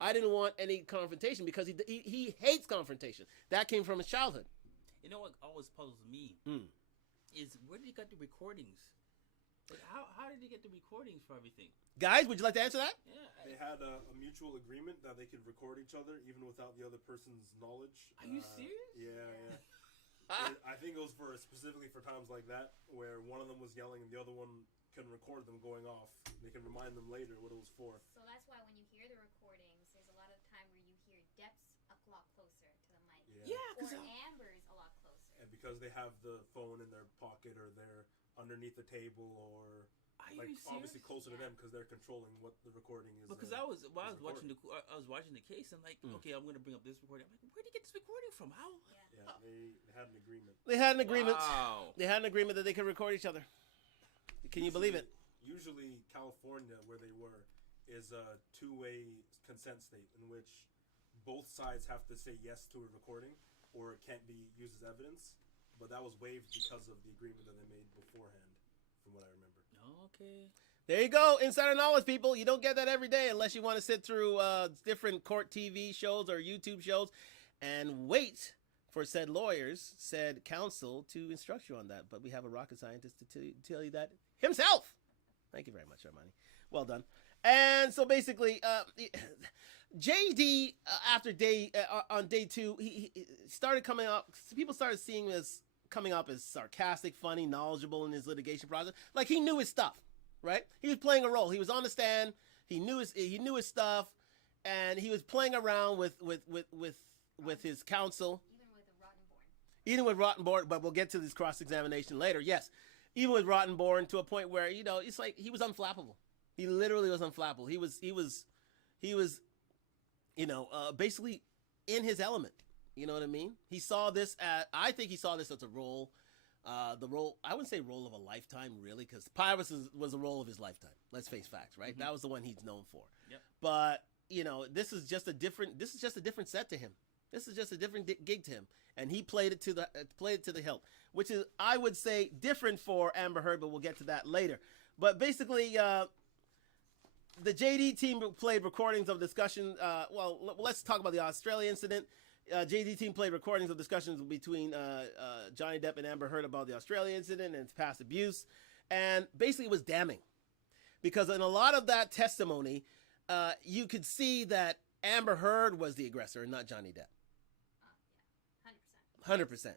I didn't want any confrontation because he hates confrontation. That came from his childhood. You know what always puzzles me is where did he get the recordings? Like how did he get the recordings for everything? Guys, would you like to answer that? Yeah, They had a mutual agreement that they could record each other even without the other person's knowledge. Are you serious? Yeah. I think it was specifically for times like that where one of them was yelling and the other one can record them going off. They can remind them later what it was for. So that's why when you hear the recordings, there's a lot of time where you hear Depp's a lot closer to the mic. Yeah, or Amber's a lot closer. And because they have the phone in their pocket or they're underneath the table or obviously closer to them because they're controlling what the recording is. Because I was watching the case. I'm like, okay, I'm going to bring up this recording. I'm like, where did you get this recording from? How? Yeah, they had an agreement. They had an agreement. Wow. They had an agreement that they could record each other. Can you believe it? Usually, California, where they were, is a two-way consent state in which both sides have to say yes to a recording, or it can't be used as evidence. But that was waived because of the agreement that they made beforehand, from what I remember. Okay. There you go. Insider knowledge, people. You don't get that every day unless you want to sit through different court TV shows or YouTube shows and wait for said lawyers, said counsel to instruct you on that. But we have a rocket scientist to tell you that himself. Thank you very much, Armani. Well done. And so basically, JD, on day 2, he started coming up. People started seeing this coming up as sarcastic, funny, knowledgeable in his litigation process. Like he knew his stuff, right? He was playing a role. He was on the stand. He knew his stuff, and he was playing around with his counsel. Even with Rottenborn, but we'll get to this cross-examination later. Yes, even with Rottenborn to a point where it's like he was unflappable. He literally was unflappable. He was basically in his element. You know what I mean? He saw this I think he saw this as a role, the role, I wouldn't say role of a lifetime really, because Pirates was a role of his lifetime. Let's face facts, right? Mm-hmm. That was the one he's known for. Yep. But, this is just a different set to him. This is just a different gig to him. And he played it to the hilt, which is, I would say, different for Amber Heard, but we'll get to that later. But basically, the JD team played recordings of discussion. Let's talk about the Australia incident. JD team played recordings of discussions between Johnny Depp and Amber Heard about the Australia incident and its past abuse. And basically it was damning. Because in a lot of that testimony, you could see that Amber Heard was the aggressor and not Johnny Depp. 100%.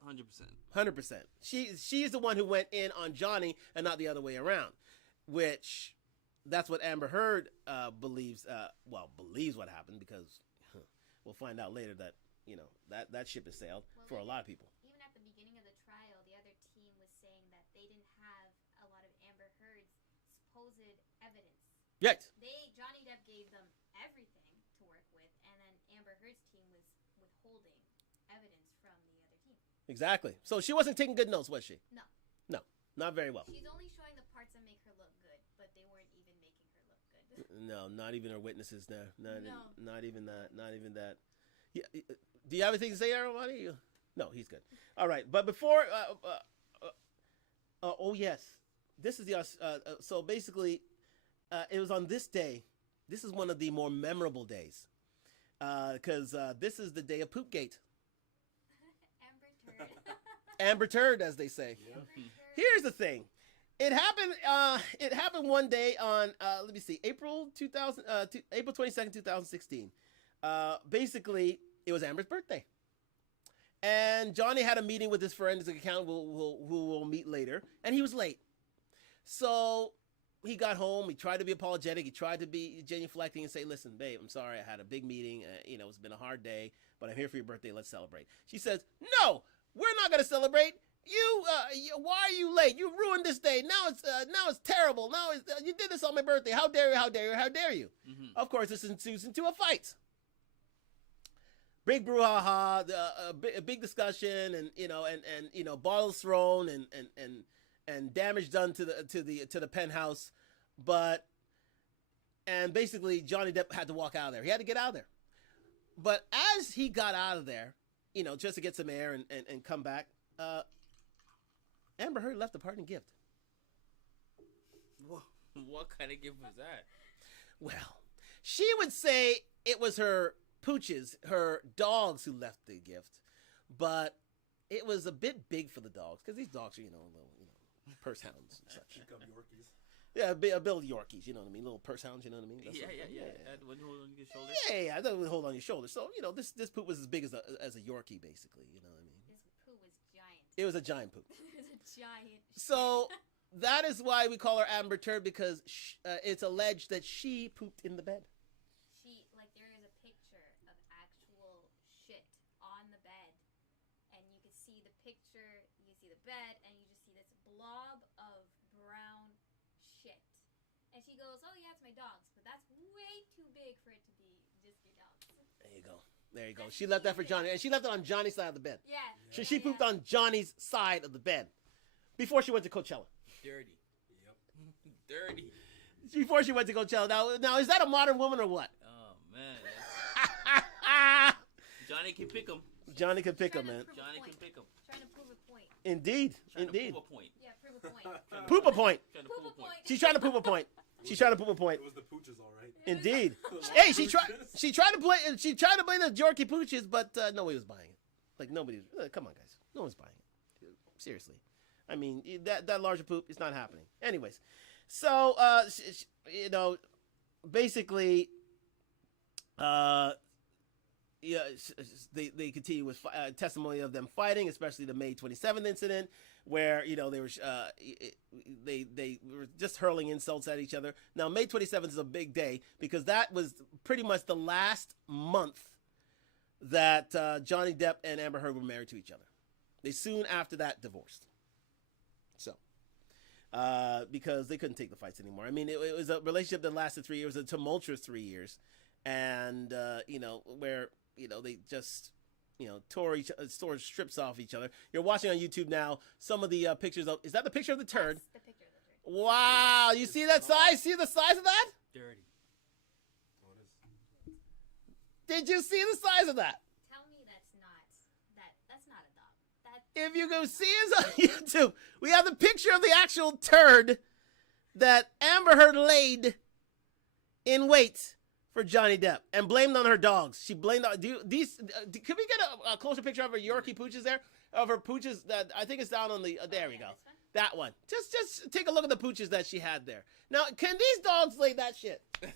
100%. She's the one who went in on Johnny and not the other way around. Which, that's what Amber Heard believes what happened, because we'll find out later that that ship has sailed for a lot of people. Even at the beginning of the trial, the other team was saying that they didn't have a lot of Amber Heard's supposed evidence. Right. Johnny Depp gave them everything to work with, and then Amber Heard's team was withholding evidence from the other team. Exactly. So she wasn't taking good notes, was she? No. No, not very well. She's only showing the parts that make her look good, but they weren't even making her look good. No, not even her witnesses there. No. Not even that. Not even that. Yeah. Do you have anything to say, Armani? No, he's good. All right, but before, oh yes, this is the so basically, it was on this day. This is one of the more memorable days, because this is the day of Poopgate. Amber Turd. Amber Turd, as they say. Yeah. Here's the thing. It happened. It happened one day on let me see, April 22nd, 2016. Basically, it was Amber's birthday, and Johnny had a meeting with his forensic accountant, who we'll meet later, and he was late. So he got home. He tried to be apologetic. He tried to be genuflecting and say, "Listen, babe, I'm sorry. I had a big meeting. It's been a hard day, but I'm here for your birthday. Let's celebrate." She says, "No, we're not going to celebrate. Why are you late? You ruined this day. Now it's terrible. Now you did this on my birthday. How dare you? How dare you? How dare you?" Mm-hmm. Of course, this ensues into a fight. Big brouhaha, a big discussion, and bottles thrown and damage done to the penthouse, and basically Johnny Depp had to walk out of there. He had to get out of there. But as he got out of there, just to get some air and come back, Amber Heard left a parting gift. What kind of gift was that? Well, she would say it was her pooches, her dogs who left the gift, but it was a bit big for the dogs because these dogs are, little, purse hounds and such. Pick up Yorkies. Yeah, a bill Yorkies, you know what I mean? Little purse hounds, you know what I mean? That's Yeah. When you hold on your shoulder. Yeah, I thought it would hold on your shoulder. So, this poop was as big as a Yorkie, basically, you know what I mean? His poo was giant. It was a giant poop. It was a giant. So, that is why we call her Amber Turd, because it's alleged that she pooped in the bed. There is a picture of actual shit on the bed, and you can see the picture, you can see the bed, and you just see this blob of brown shit. And she goes, "Oh yeah, it's my dogs, but that's way too big for it to be just your dogs." There you go. She left that for Johnny, and she left it on Johnny's side of the bed. Yeah. So she pooped on Johnny's side of the bed before she went to Coachella. Dirty. Yep. Dirty. Before she went to Coachella. Now is that a modern woman or what? Oh man. Johnny can pick 'em. Johnny can pick 'em, man. Johnny can pick 'em. Trying to prove a point. Indeed. Trying to prove a point. Yeah, prove a point. Poop a point. Trying to Poop prove a point. She's trying to poop a point. She's trying to poop a point. It was the pooches, all right. Indeed. Hey, she tried to play the Yorkie pooches, but nobody was buying it. Like nobody. Come on, guys. No one's buying it. Seriously. I mean, that larger poop is not happening. Anyways, so basically, they continue with testimony of them fighting, especially the May 27th incident, where they were just hurling insults at each other. Now, May 27th is a big day because that was pretty much the last month that Johnny Depp and Amber Heard were married to each other. They soon after that divorced. So, because they couldn't take the fights anymore. I mean, it was a relationship that lasted 3 years, a tumultuous 3 years, and where they just tore strips off each other. You're watching on YouTube now some of the pictures of. Is that the picture of the turd? That's the picture of the turd. Wow, you see that size? See the size of that? Dirty. Did you see the size of that? Tell me that's not a dog. That If you go see us on YouTube, we have the picture of the actual turd that Amber Heard laid in wait for Johnny Depp and blamed on her dogs. She blamed on could we get a closer picture of her Yorkie pooches there? Of her pooches that I think it's down on the there we go. That one. Just take a look at the pooches that she had there. Now, can these dogs lay that shit? Can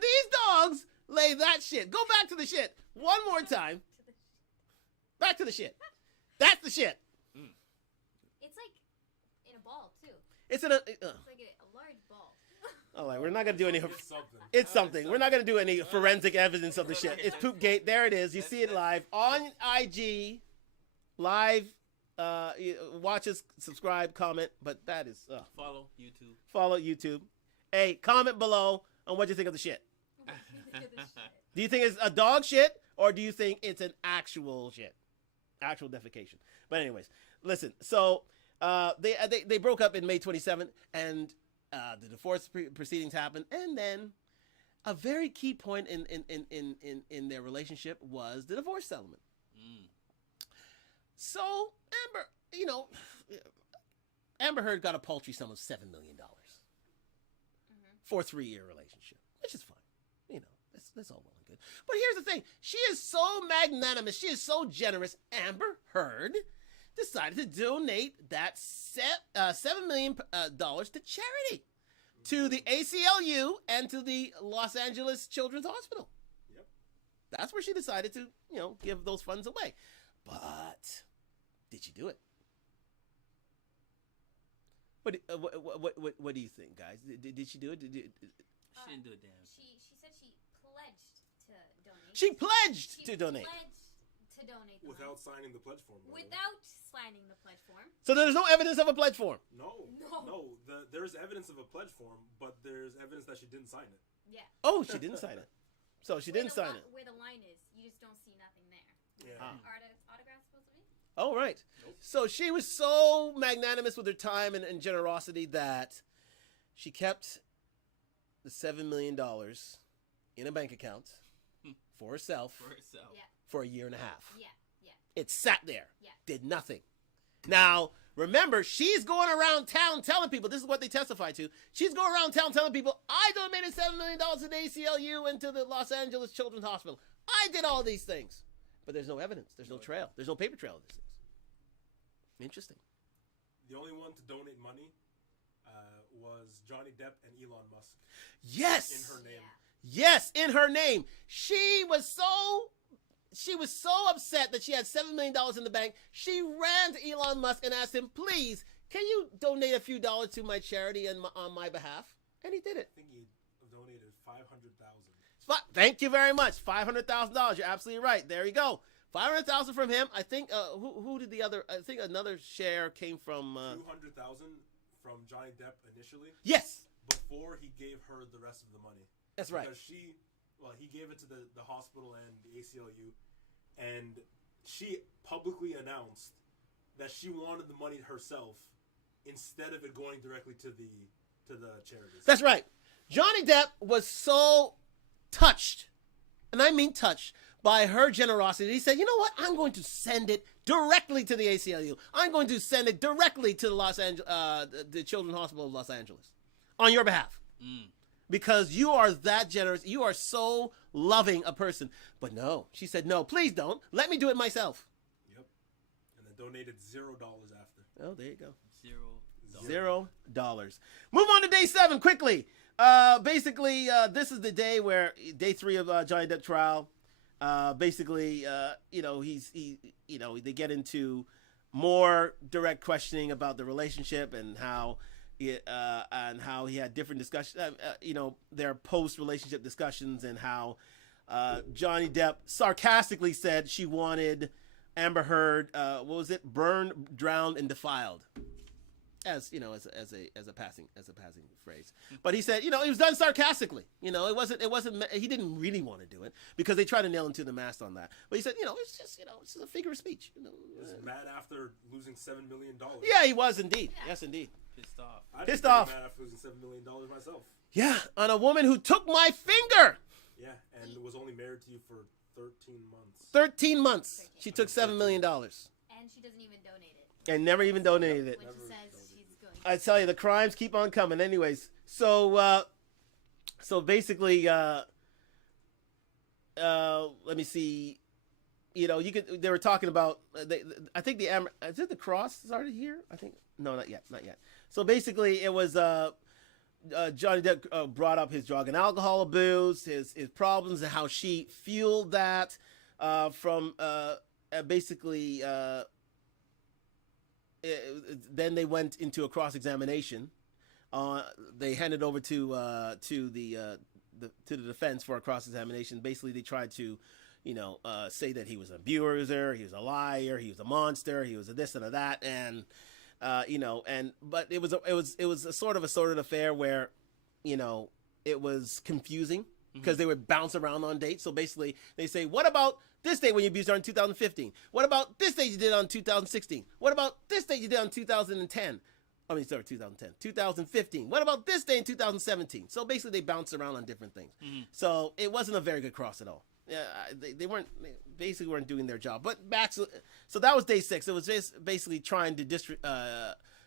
these dogs lay that shit? Go back to the shit one more time. Back to the shit. That's the shit. It's like in a ball too. It's It's like a large ball. All right, we're not gonna do any. It's something. It's something. We're not gonna do any forensic evidence of the shit. It's Poopgate. There it is. You see it live on IG, live. Watch us, subscribe, comment. But that is Follow YouTube. follow YouTube. Hey, comment below on what you think of the shit. Do you think it's a dog shit or do you think it's an actual shit, actual defecation? But anyways, listen. So they broke up in May 27th, and the divorce proceedings happened, and then a very key point in their relationship was the divorce settlement. So Amber Heard got a paltry sum of $7 million for a 3-year relationship, which is fine. That's all well and good. But here's the thing: she is so magnanimous, she is so generous. Amber Heard decided to donate that $7 million to charity, to the ACLU and to the Los Angeles Children's Hospital. Yep. That's where she decided to, give those funds away. But did she do it? What do you think, guys? Did she do it? She didn't do a damn. She said she pledged to donate. She pledged to donate. Pledged to donate the Without money. signing the pledge form. by the way. Without signing the pledge form. So there's no evidence of a pledge form. No. No. There's evidence of a pledge form, but there's evidence that she didn't sign it. Yeah. Oh, she didn't sign it. So she didn't sign it. Where the line is, you just don't see nothing there. Yeah. Autograph supposed to be? Oh, right. Nope. So she was so magnanimous with her time and generosity that she kept the $7 million in a bank account for herself For herself. Yeah. for a year and a half. Yeah. Yeah. It sat there, Yeah. did nothing. Now, Remember, she's going around town telling people, this is what they testified to. She's going around town telling people, I donated $7 million to the ACLU and to the Los Angeles Children's Hospital. I did all these things. But there's no evidence. There's no trail. There's no paper trail of these things. Interesting. The only one to donate money was Johnny Depp and Elon Musk. Yes. In her name. Yes, in her name. She was so upset that she had $7 million in the bank. She ran to Elon Musk and asked him, please, can you donate a few dollars to my charity on my behalf? And he did it. I think he donated $500,000. Thank you very much. $500,000. You're absolutely right. There you go. $500,000 from him. I think who did the other? I think another share came from $200,000 from Johnny Depp initially. Yes. Before he gave her the rest of the money. That's right. Because he gave it to the hospital and the ACLU, and she publicly announced that she wanted the money herself instead of it going directly to the charities. That's right. Johnny Depp was so touched, and I mean touched, by her generosity. He said, you know what? I'm going to send it directly to the ACLU. I'm going to send it directly to the Children's Hospital of Los Angeles on your behalf. Because you are that generous. You are so loving a person. But no, she said, no, please don't. Let me do it myself. Yep. And then donated $0 after. Oh, there you go. $0. Move on to day 7 quickly. Basically, this is the day where day 3 of Johnny Depp trial. Basically, they get into more direct questioning about the relationship and how he had different discussions, their post-relationship discussions, and how Johnny Depp sarcastically said she wanted Amber Heard, burned, drowned, and defiled. As a passing phrase, but he said, it was done sarcastically. It wasn't. He didn't really want to do it because they tried to nail him to the mast on that. But he said, it's just a figure of speech. He was mad after losing $7 million. Yeah, he was indeed. Yeah. Yes, indeed. Pissed off. I'd Pissed be off. mad after losing $7 million myself. Yeah, on a woman who took my finger. Yeah, and was only married to you for 13 months. 13 months. She took $7 million. And she doesn't even donate it. And never even donated it. When she says she's going I tell you, the crimes keep on coming. Anyways, so basically, let me see. They were talking about. I think is it the cross started here? I think no, not yet. So basically, it was Johnny Depp brought up his drug and alcohol abuse, his problems, and how she fueled that from basically. Then they went into a cross-examination. They handed over to the defense for a cross-examination. Basically, they tried to, say that he was an abuser, he was a liar, he was a monster, he was a this and a that, and but it was a sort of assorted affair where, it was confusing because they would bounce around on dates. So basically, they say, what about this date when you abused her in 2015? What about this date you did on 2016? What about this date you did on 2010? 2015. What about this day in 2017? So basically, they bounced around on different things. So it wasn't a very good cross at all. Yeah, they basically weren't doing their job. But so that was day 6. It was just basically trying to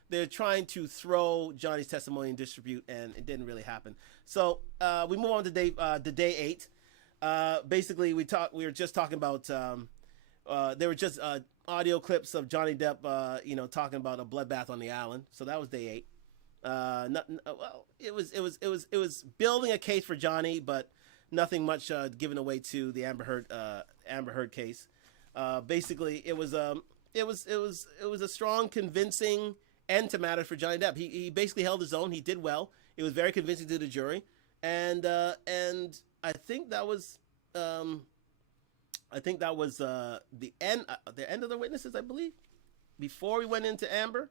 they're trying to throw Johnny's testimony and distribute, and it didn't really happen. So we move on to day 8. Basically, we were just talking about. There were just audio clips of Johnny Depp, talking about a bloodbath on the island. So that was day 8. It was building a case for Johnny, but nothing much given away to the Amber Heard case. Basically, it was a strong, convincing end to matters for Johnny Depp. He basically held his own. He did well. It was very convincing to the jury, and I think that was. The end of the witnesses, I believe, before we went into Amber.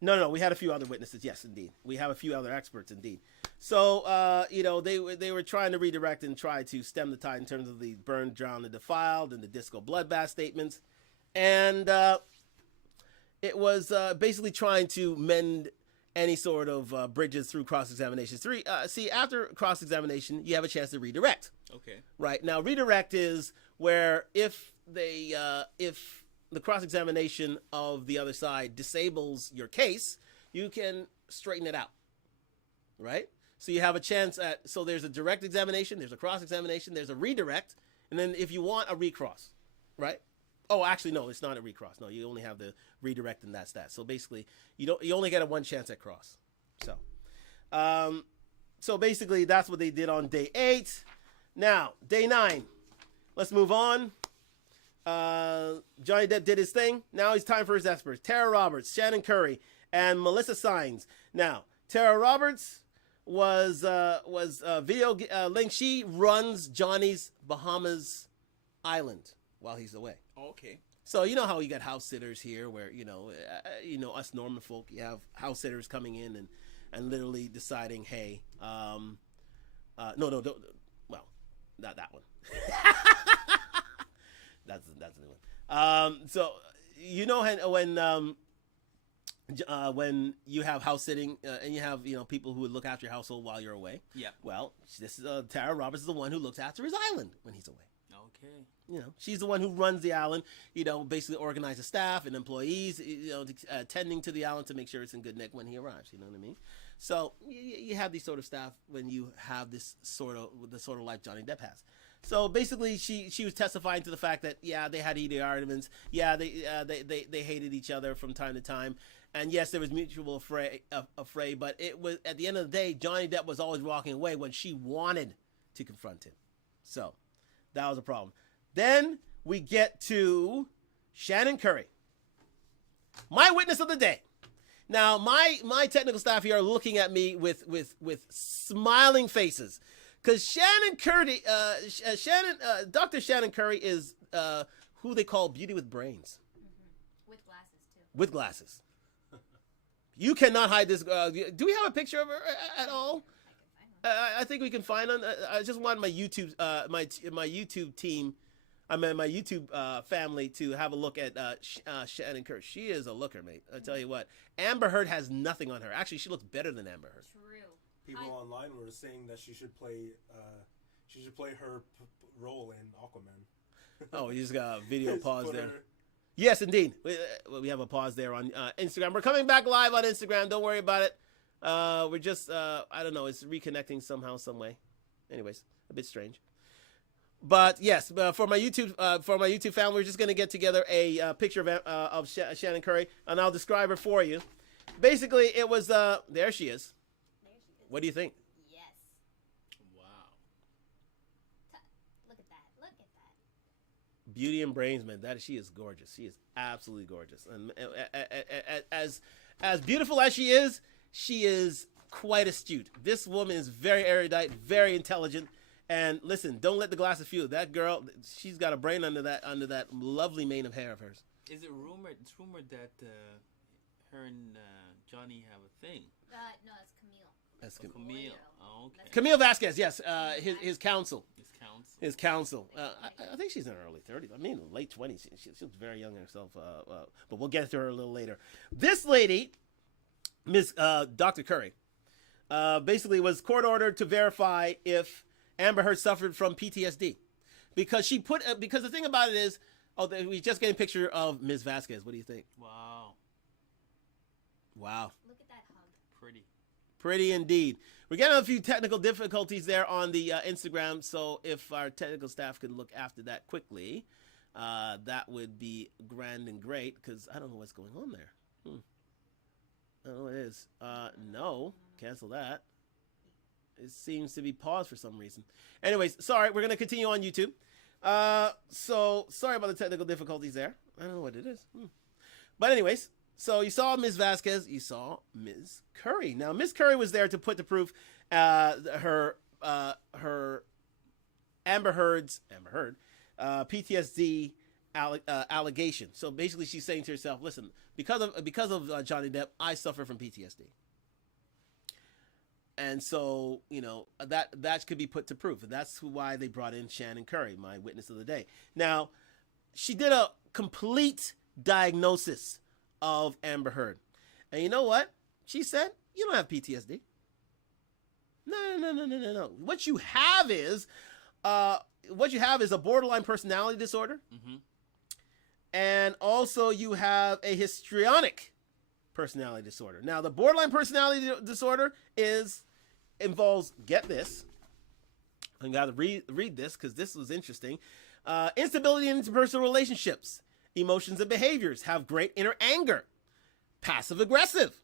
No, we had a few other witnesses. Yes, indeed, we have a few other experts, indeed. So, they were trying to redirect and try to stem the tide in terms of the burned, drowned, and defiled, and the disco bloodbath statements, and it was basically trying to mend any sort of bridges through cross-examination. See, after cross-examination, you have a chance to redirect. Okay. Right now, redirect is where if the cross-examination of the other side disables your case, you can straighten it out, right? So you have a chance at, so there's a direct examination, there's a cross-examination, there's a redirect, and then if you want, a recross, right? Oh, actually, no, it's not a recross. No, you only have the redirect and that's that. So basically, you only get a one chance at cross. So basically, that's what they did on day 8. Now, day 9. Let's move on. Johnny Depp did his thing. Now it's time for his experts. Tara Roberts, Shannon Curry, and Melissa Sines. Now, Tara Roberts was video link. She runs Johnny's Bahamas Island while he's away. Okay. So you know how you got house sitters here, where us normal folk, you have house sitters coming in and literally deciding, hey, no, don't, well, not that one. that's the new one. So you know when you have house sitting and you have people who would look after your household while you're away. Yeah. Well, this is Tara Roberts is the one who looks after his island when he's away. Okay. She's the one who runs the island, basically organizes staff and employees, tending to the island to make sure it's in good nick when he arrives. You know what I mean? So you have these sort of staff when you have the sort of life Johnny Depp has. So basically, she was testifying to the fact that they had heated arguments. They hated each other from time to time, and yes, there was mutual affray. But it was at the end of the day, Johnny Depp was always walking away when she wanted to confront him. So that was a problem. Then we get to Shannon Curry, my witness of the day. Now, my technical staff here are looking at me with smiling faces, because Shannon Curry, Dr. Shannon Curry is who they call Beauty with Brains. Mm-hmm. With glasses too. With glasses. You cannot hide this. Do we have a picture of her at all? I think we can find one. I just want my YouTube my YouTube team. My YouTube family to have a look at Shannon Curry. She is a looker, mate. I tell you what. Amber Heard has nothing on her. Actually, she looks better than Amber Heard. True. People online were saying that she should play her role in Aquaman. Oh, you just got a video pause there. Her... Yes, indeed. We have a pause there on Instagram. We're coming back live on Instagram. Don't worry about it. We're just I don't know. It's reconnecting somehow, some way. Anyways, a bit strange. But yes, for my YouTube family, we're just gonna get together a picture of Shannon Curry, and I'll describe her for you. Basically, it was there she is. There she is. What do you think? Yes. Wow. Look at that. Look at that. Beauty and brains, man. She is gorgeous. She is absolutely gorgeous, and as beautiful as she is quite astute. This woman is very erudite, very intelligent. And listen, don't let the glasses fool you. That girl, she's got a brain under that lovely mane of hair of hers. Is it rumored? It's rumored that her and Johnny have a thing. No, it's Camille. That's Camille. Oh, okay. Camille Vasquez, yes. His counsel. His counsel. I think she's in her early 30s. I mean, late 20s. She looks very young herself. But we'll get to her a little later. This lady, Miss Dr. Curry, basically was court ordered to verify if Amber Heard suffered from PTSD, because because the thing about it is, we just getting a picture of Ms. Vasquez. What do you think? Wow. Look at that hug. Pretty indeed. We're getting a few technical difficulties there on the Instagram, so if our technical staff could look after that quickly, that would be grand and great, because I don't know what's going on there. I don't know what it is. No, cancel that. It seems to be paused for some reason. Anyways, sorry, we're going to continue on YouTube. So, sorry about the technical difficulties there. I don't know what it is. But anyways, so you saw Ms. Vasquez, you saw Ms. Curry. Now, Ms. Curry was there to put to proof her Amber Heard PTSD allegation. So basically, she's saying to herself, listen, because of Johnny Depp, I suffer from PTSD. And so, that could be put to proof. And that's why they brought in Shannon Curry, my witness of the day. Now, she did a complete diagnosis of Amber Heard. And you know what? She said, you don't have PTSD. No. What you have is a borderline personality disorder. Mm-hmm. And also you have a histrionic personality disorder. Now, the borderline personality disorder involves, get this, I got to read this because this was interesting. Instability in interpersonal relationships, emotions and behaviors, have great inner anger, passive aggressive,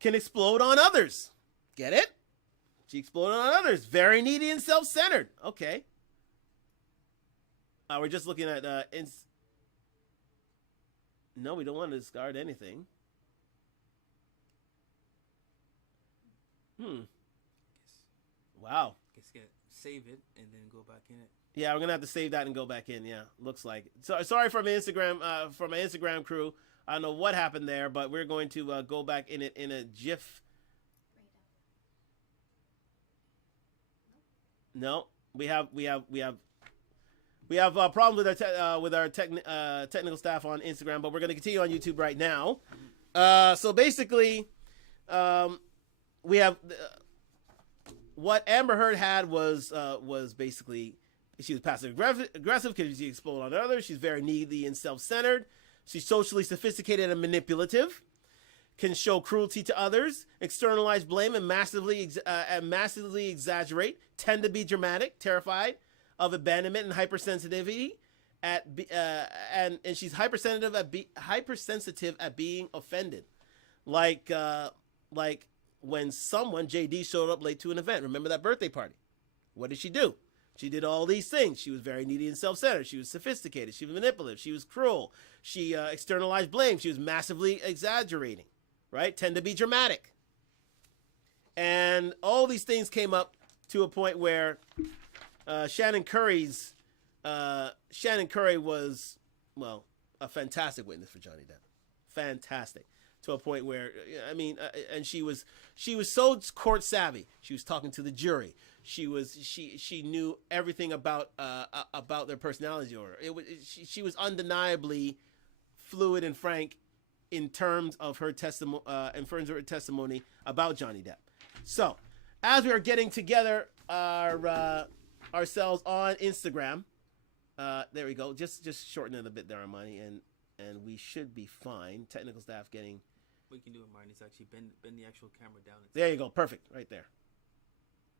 can explode on others. Get it? She exploded on others. Very needy and self-centered. Okay. We're just looking at no, we don't want to discard anything. Wow. Guess save it and then go back in it. Yeah, we're gonna have to save that and go back in. Yeah, looks like it. So sorry for my Instagram crew. I don't know what happened there, but we're going to go back in it in a GIF. No, we have problems with our technical staff on Instagram, but we're going to continue on YouTube right now. So basically, we have what Amber Heard had was basically she was passive aggressive because she exploded on others. She's very needy and self-centered. She's socially sophisticated and manipulative. Can show cruelty to others, externalize blame, and massively exaggerate. Tend to be dramatic, terrified of abandonment and hypersensitivity and she's hypersensitive at being offended. Like when someone, JD, showed up late to an event. Remember that birthday party? What did she do? She did all these things. She was very needy and self-centered. She was sophisticated. She was manipulative. She was cruel. She externalized blame. She was massively exaggerating, right? Tend to be dramatic. And all these things came up to a point where Shannon Curry was, well, a fantastic witness for Johnny Depp. Fantastic. To a point where, I mean, and she was so court savvy. She was talking to the jury. She knew everything about their personality order. She was undeniably fluid and frank in terms of her testimony about Johnny Depp. So, as we are getting together ourselves on Instagram, there we go. Just shorten it a bit there, Armani, and we should be fine. Technical staff getting. What you can do, Armani, is actually bend the actual camera down. There you go. Perfect. Right there.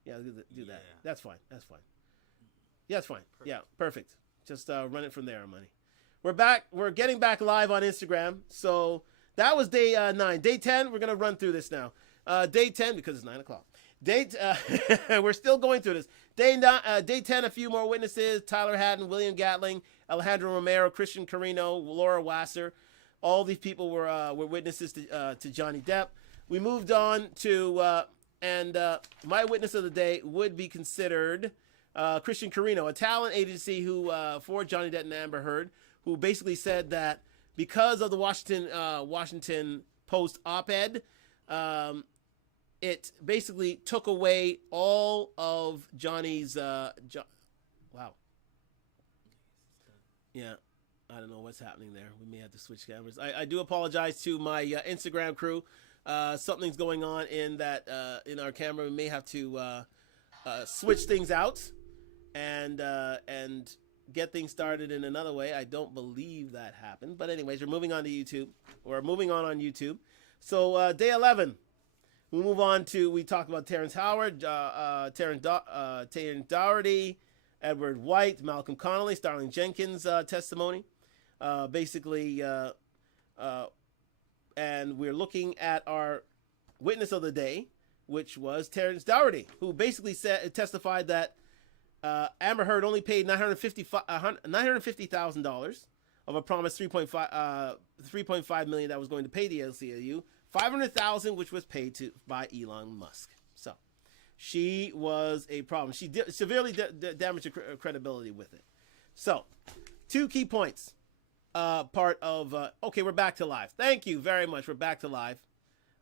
Yeah, do that. Yeah. That's fine. Yeah, that's fine. Perfect. Yeah, perfect. Just run it from there, Armani. We're back. We're getting back live on Instagram. So that was day 9. Day 10, we're going to run through this now. Day 10, because it's 9 o'clock. We're still going through this. Day 10, a few more witnesses. Tyler Hatton, William Gatling, Alejandro Romero, Christian Carino, Laura Wasser. All these people were witnesses to Johnny Depp. We moved on to, my witness of the day would be considered Christian Carino, a talent agency who for Johnny Depp and Amber Heard, who basically said that because of the Washington Post op-ed, it basically took away all of Johnny's. Wow. Yeah, I don't know what's happening there. We may have to switch cameras. I do apologize to my Instagram crew. Something's going on in that in our camera. We may have to switch things out and get things started in another way. I don't believe that happened, but anyways, we're moving on to YouTube. We're moving on YouTube. So day 11. We move on to, we talked about Terrence Howard, Terrence Dougherty, Edward White, Malcolm Connolly, Starling Jenkins' testimony. And we're looking at our witness of the day, which was Terrence Dougherty, who basically testified that Amber Heard only paid $950,000 of a promised $3.5 million that was going to pay the ACLU. $500,000, which was paid by Elon Musk. So, she was a problem. She severely damaged her credibility with it. So, 2 key points. Part of okay, we're back to live. Thank you very much. We're back to live.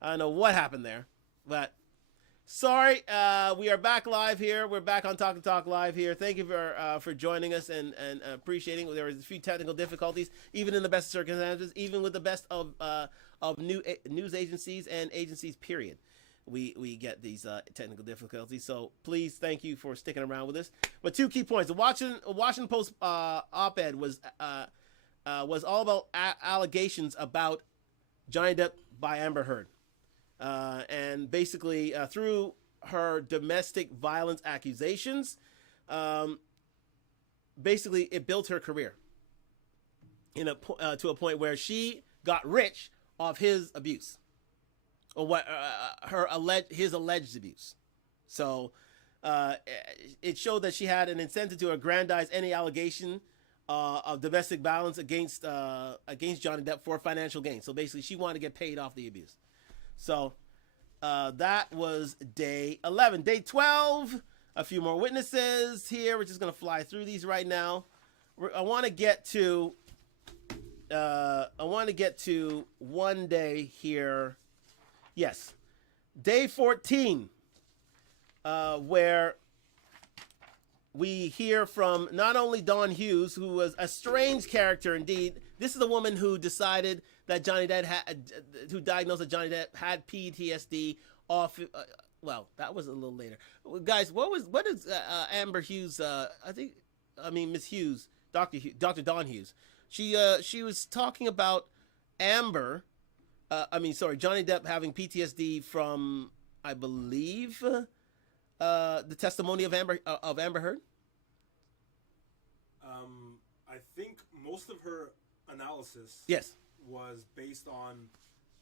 I don't know what happened there, but sorry. We are back live here. We're back on Talk to Talk live here. Thank you for joining us and appreciating. There was a few technical difficulties, even in the best of circumstances, even with the best of news agencies and agencies, period. We get these technical difficulties. So please, thank you for sticking around with us. But 2 key points. The Washington Post op-ed was was all about allegations about Johnny Depp by Amber Heard. And basically, through her domestic violence accusations, basically it built her career to a point where she got rich off his abuse, or his alleged abuse. So it showed that she had an incentive to aggrandize any allegation of domestic violence against Johnny Depp for financial gain. So basically, she wanted to get paid off the abuse. So that was day 11. Day 12, a few more witnesses here. We're just going to fly through these right now. I want to get to one day here. Yes, day 14, where we hear from not only Dawn Hughes, who was a strange character indeed. This is the woman who decided that who diagnosed that Johnny Depp had PTSD off. Well, that was a little later. Guys, what is Amber Hughes? Miss Hughes, Dr. Dawn Hughes. She was talking about Johnny Depp having PTSD from, I believe, the testimony of Amber Heard. I think most of her analysis, yes, was based on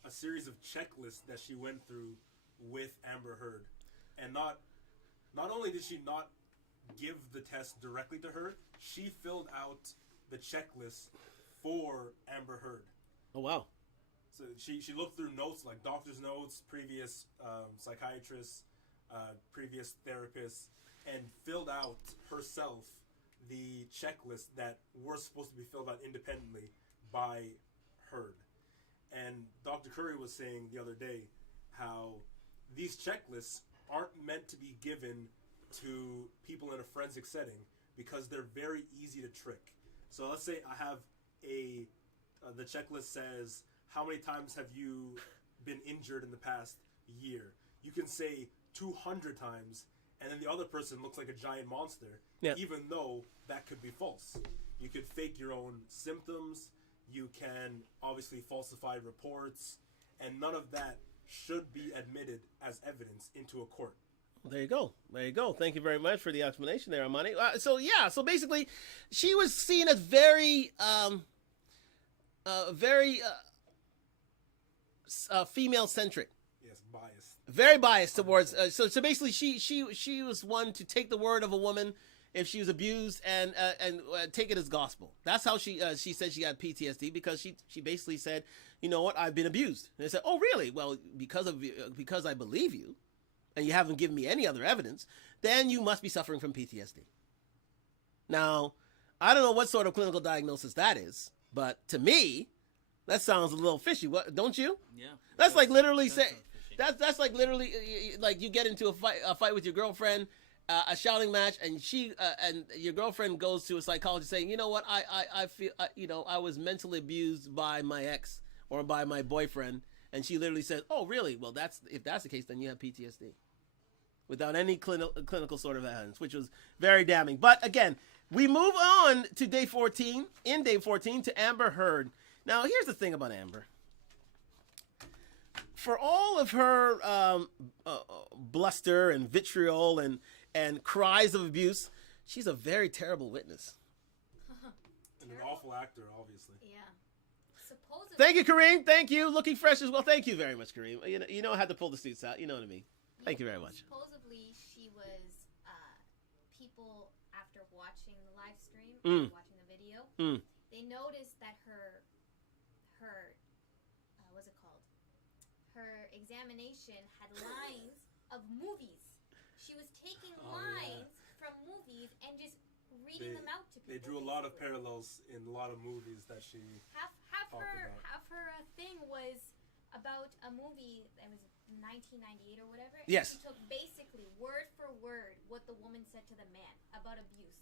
a series of checklists that she went through with Amber Heard, and not only did she not give the test directly to her, she filled out the checklist for Amber Heard. Oh wow! So she looked through notes, like doctor's notes, previous psychiatrists, previous therapists, and filled out herself the checklist that were supposed to be filled out independently by Heard. And Dr. Curry was saying the other day how these checklists aren't meant to be given to people in a forensic setting because they're very easy to trick. So let's say I have the checklist says, how many times have you been injured in the past year? You can say 200 times, and then the other person looks like a giant monster, even though that could be false. You could fake your own symptoms. You can obviously falsify reports, and none of that should be admitted as evidence into a court. There you go. Thank you very much for the explanation there, Amani. So basically, she was seen as very female-centric. Yes, biased. Very biased towards. So basically, she was one to take the word of a woman if she was abused and take it as gospel. That's how she said she had PTSD, because she basically said, you know what, I've been abused. And they said, oh really? Well, because I believe you, and you haven't given me any other evidence, then you must be suffering from PTSD. Now, I don't know what sort of clinical diagnosis that is, but to me, that sounds a little fishy. What, don't you? Yeah. That's like literally say that's like literally like you get into a fight with your girlfriend, a shouting match, and and your girlfriend goes to a psychologist saying, you know what, I feel I was mentally abused by my ex or by my boyfriend, and she literally says, oh really? Well, if that's the case, then you have PTSD, without any clinical sort of evidence, which was very damning. But again, we move on to day 14. In day 14, to Amber Heard. Now, here's the thing about Amber. For all of her bluster and vitriol and cries of abuse, she's a very terrible witness. And an awful actor, obviously. Yeah. Supposedly. Thank you, Kareem. Thank you. Looking fresh as well. Thank you very much, Kareem. You know I had to pull the suits out. You know what I mean. Thank you very much. Supposedly, she was people after watching the live stream, watching the video, they noticed that her what's it called? Her examination had lines of movies. She was taking lines from movies and just reading them out to people. They drew a lot of parallels in a lot of movies that she half her thing was about a movie that was 1998 or whatever. Yes. And she took basically word for word what the woman said to the man about abuse,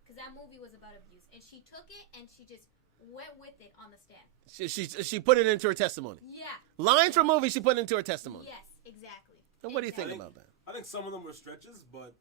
because that movie was about abuse, and she took it and she just went with it on the stand. She put it into her testimony. Yeah. Lines from movies she put into her testimony. Yes, exactly. And what do you think about that? I think some of them were stretches, but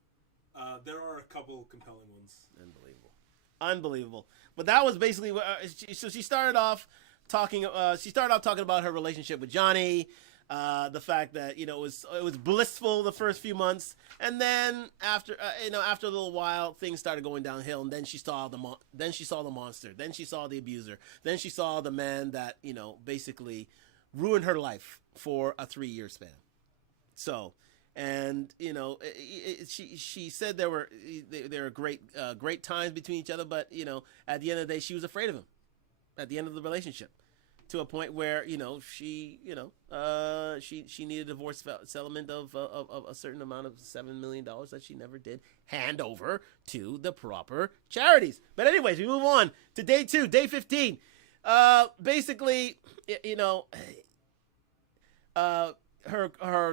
there are a couple compelling ones. Unbelievable. Unbelievable. But that was basically what. So she started off talking. She started off talking about her relationship with Johnny. The fact that it was blissful the first few months, and then after after a little while things started going downhill, and then she saw the monster, then she saw the abuser, then she saw the man that basically ruined her life for a 3-year span. So, and she said there were great times between each other, but at the end of the day she was afraid of him at the end of the relationship. To a point where she needed a divorce settlement of a certain amount of $7 million that she never did hand over to the proper charities. But anyways, we move on to day 2, day 15. Basically, her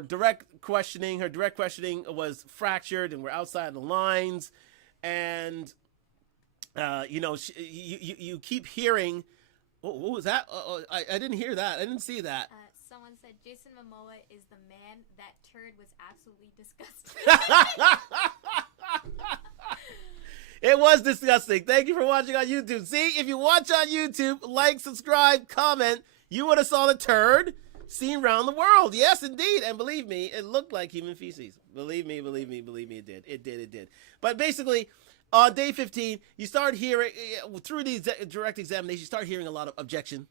direct questioning was fractured, and we're outside the lines, and you keep hearing. What was that? I didn't hear that. I didn't see that. Someone said Jason Momoa is the man. That turd was absolutely disgusting. It was disgusting. Thank you for watching on YouTube. See, if you watch on YouTube, like, subscribe, comment, you would have saw the turd seen around the world. Yes, indeed. And believe me, it looked like human feces. Believe me, it did. It did. But basically, on day 15, you start hearing, through these direct examinations, you start hearing a lot of objection,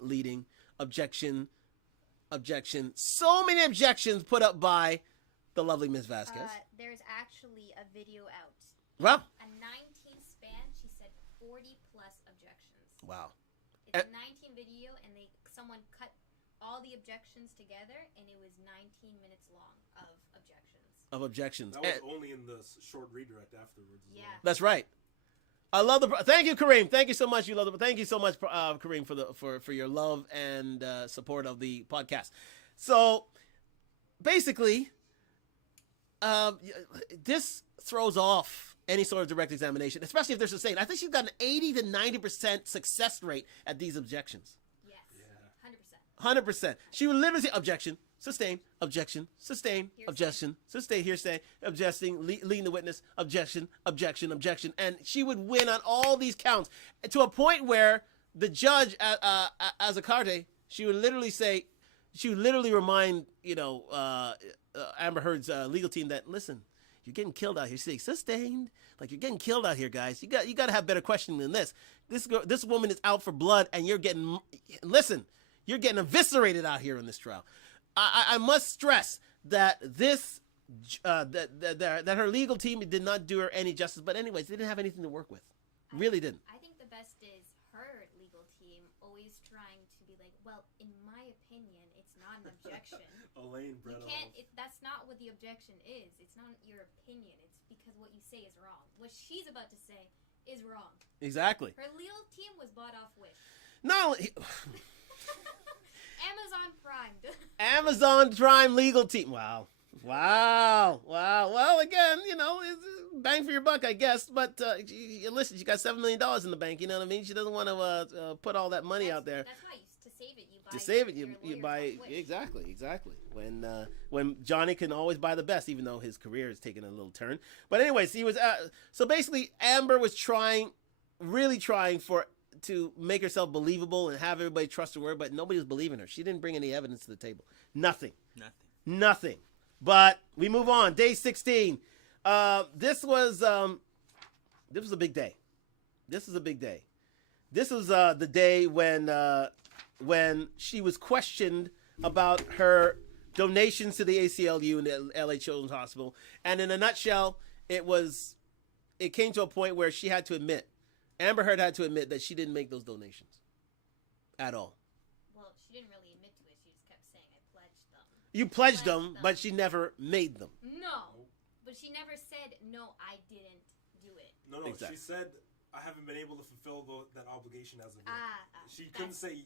leading, objection. So many objections put up by the lovely Ms. Vasquez. There's actually a video out. Well, a 19 span, she said 40 plus objections. Wow. It's a 19 video, and someone cut all the objections together, and it was 19 minutes long of objections. That was only in the short redirect afterwards. Yeah. Well. That's right. I love thank you, Kareem. Thank you so much. Thank you so much, Kareem, for your love and support of the podcast. So basically, this throws off any sort of direct examination, especially if they're sustained. I think she's got an 80 to 90% success rate at these objections. Yes. Yeah. 100%. She would literally say objection, sustain, objection, sustain, Hearsay. objection, sustain, hearsay, objecting, leading the witness, objection, and she would win on all these counts to a point where the judge, as a carte, she would literally remind Amber Heard's legal team that, listen, you're getting killed out here. She's like, sustained, like, you're getting killed out here, guys. You got to have better questioning than this. This woman is out for blood, and you're getting eviscerated out here in this trial. I must stress that that her legal team did not do her any justice. But anyways, they didn't have anything to work with. Really didn't. I think the best is her legal team always trying to be like, well, in my opinion, it's not an objection. Elaine Brennan. That's not what the objection is. It's not your opinion. It's because what you say is wrong. What she's about to say is wrong. Exactly. Her legal team was bought off Wish. No. Amazon Prime. Amazon Prime legal team. Wow. Well, again, it's bang for your buck, I guess. But listen, she got $7 million in the bank. You know what I mean? She doesn't want to put all that money out there. That's why to save it, you buy. To save it, your you lawyers buy off Wish. exactly. When Johnny can always buy the best, even though his career is taking a little turn. But anyways, he was so basically Amber was really trying to make herself believable and have everybody trust her word, but nobody was believing her. She didn't bring any evidence to the table. Nothing. But we move on. Day 16. This was a big day. This was the day when she was questioned about her donations to the ACLU and the LA Children's Hospital. And in a nutshell, it came to a point where Amber Heard had to admit that she didn't make those donations at all. Well, she didn't really admit to it. She just kept saying, I pledged them. You pledged them, but she never made them. No. But she never said, no, I didn't do it. No. Exactly. She said, I haven't been able to fulfill that obligation as of yet. She couldn't say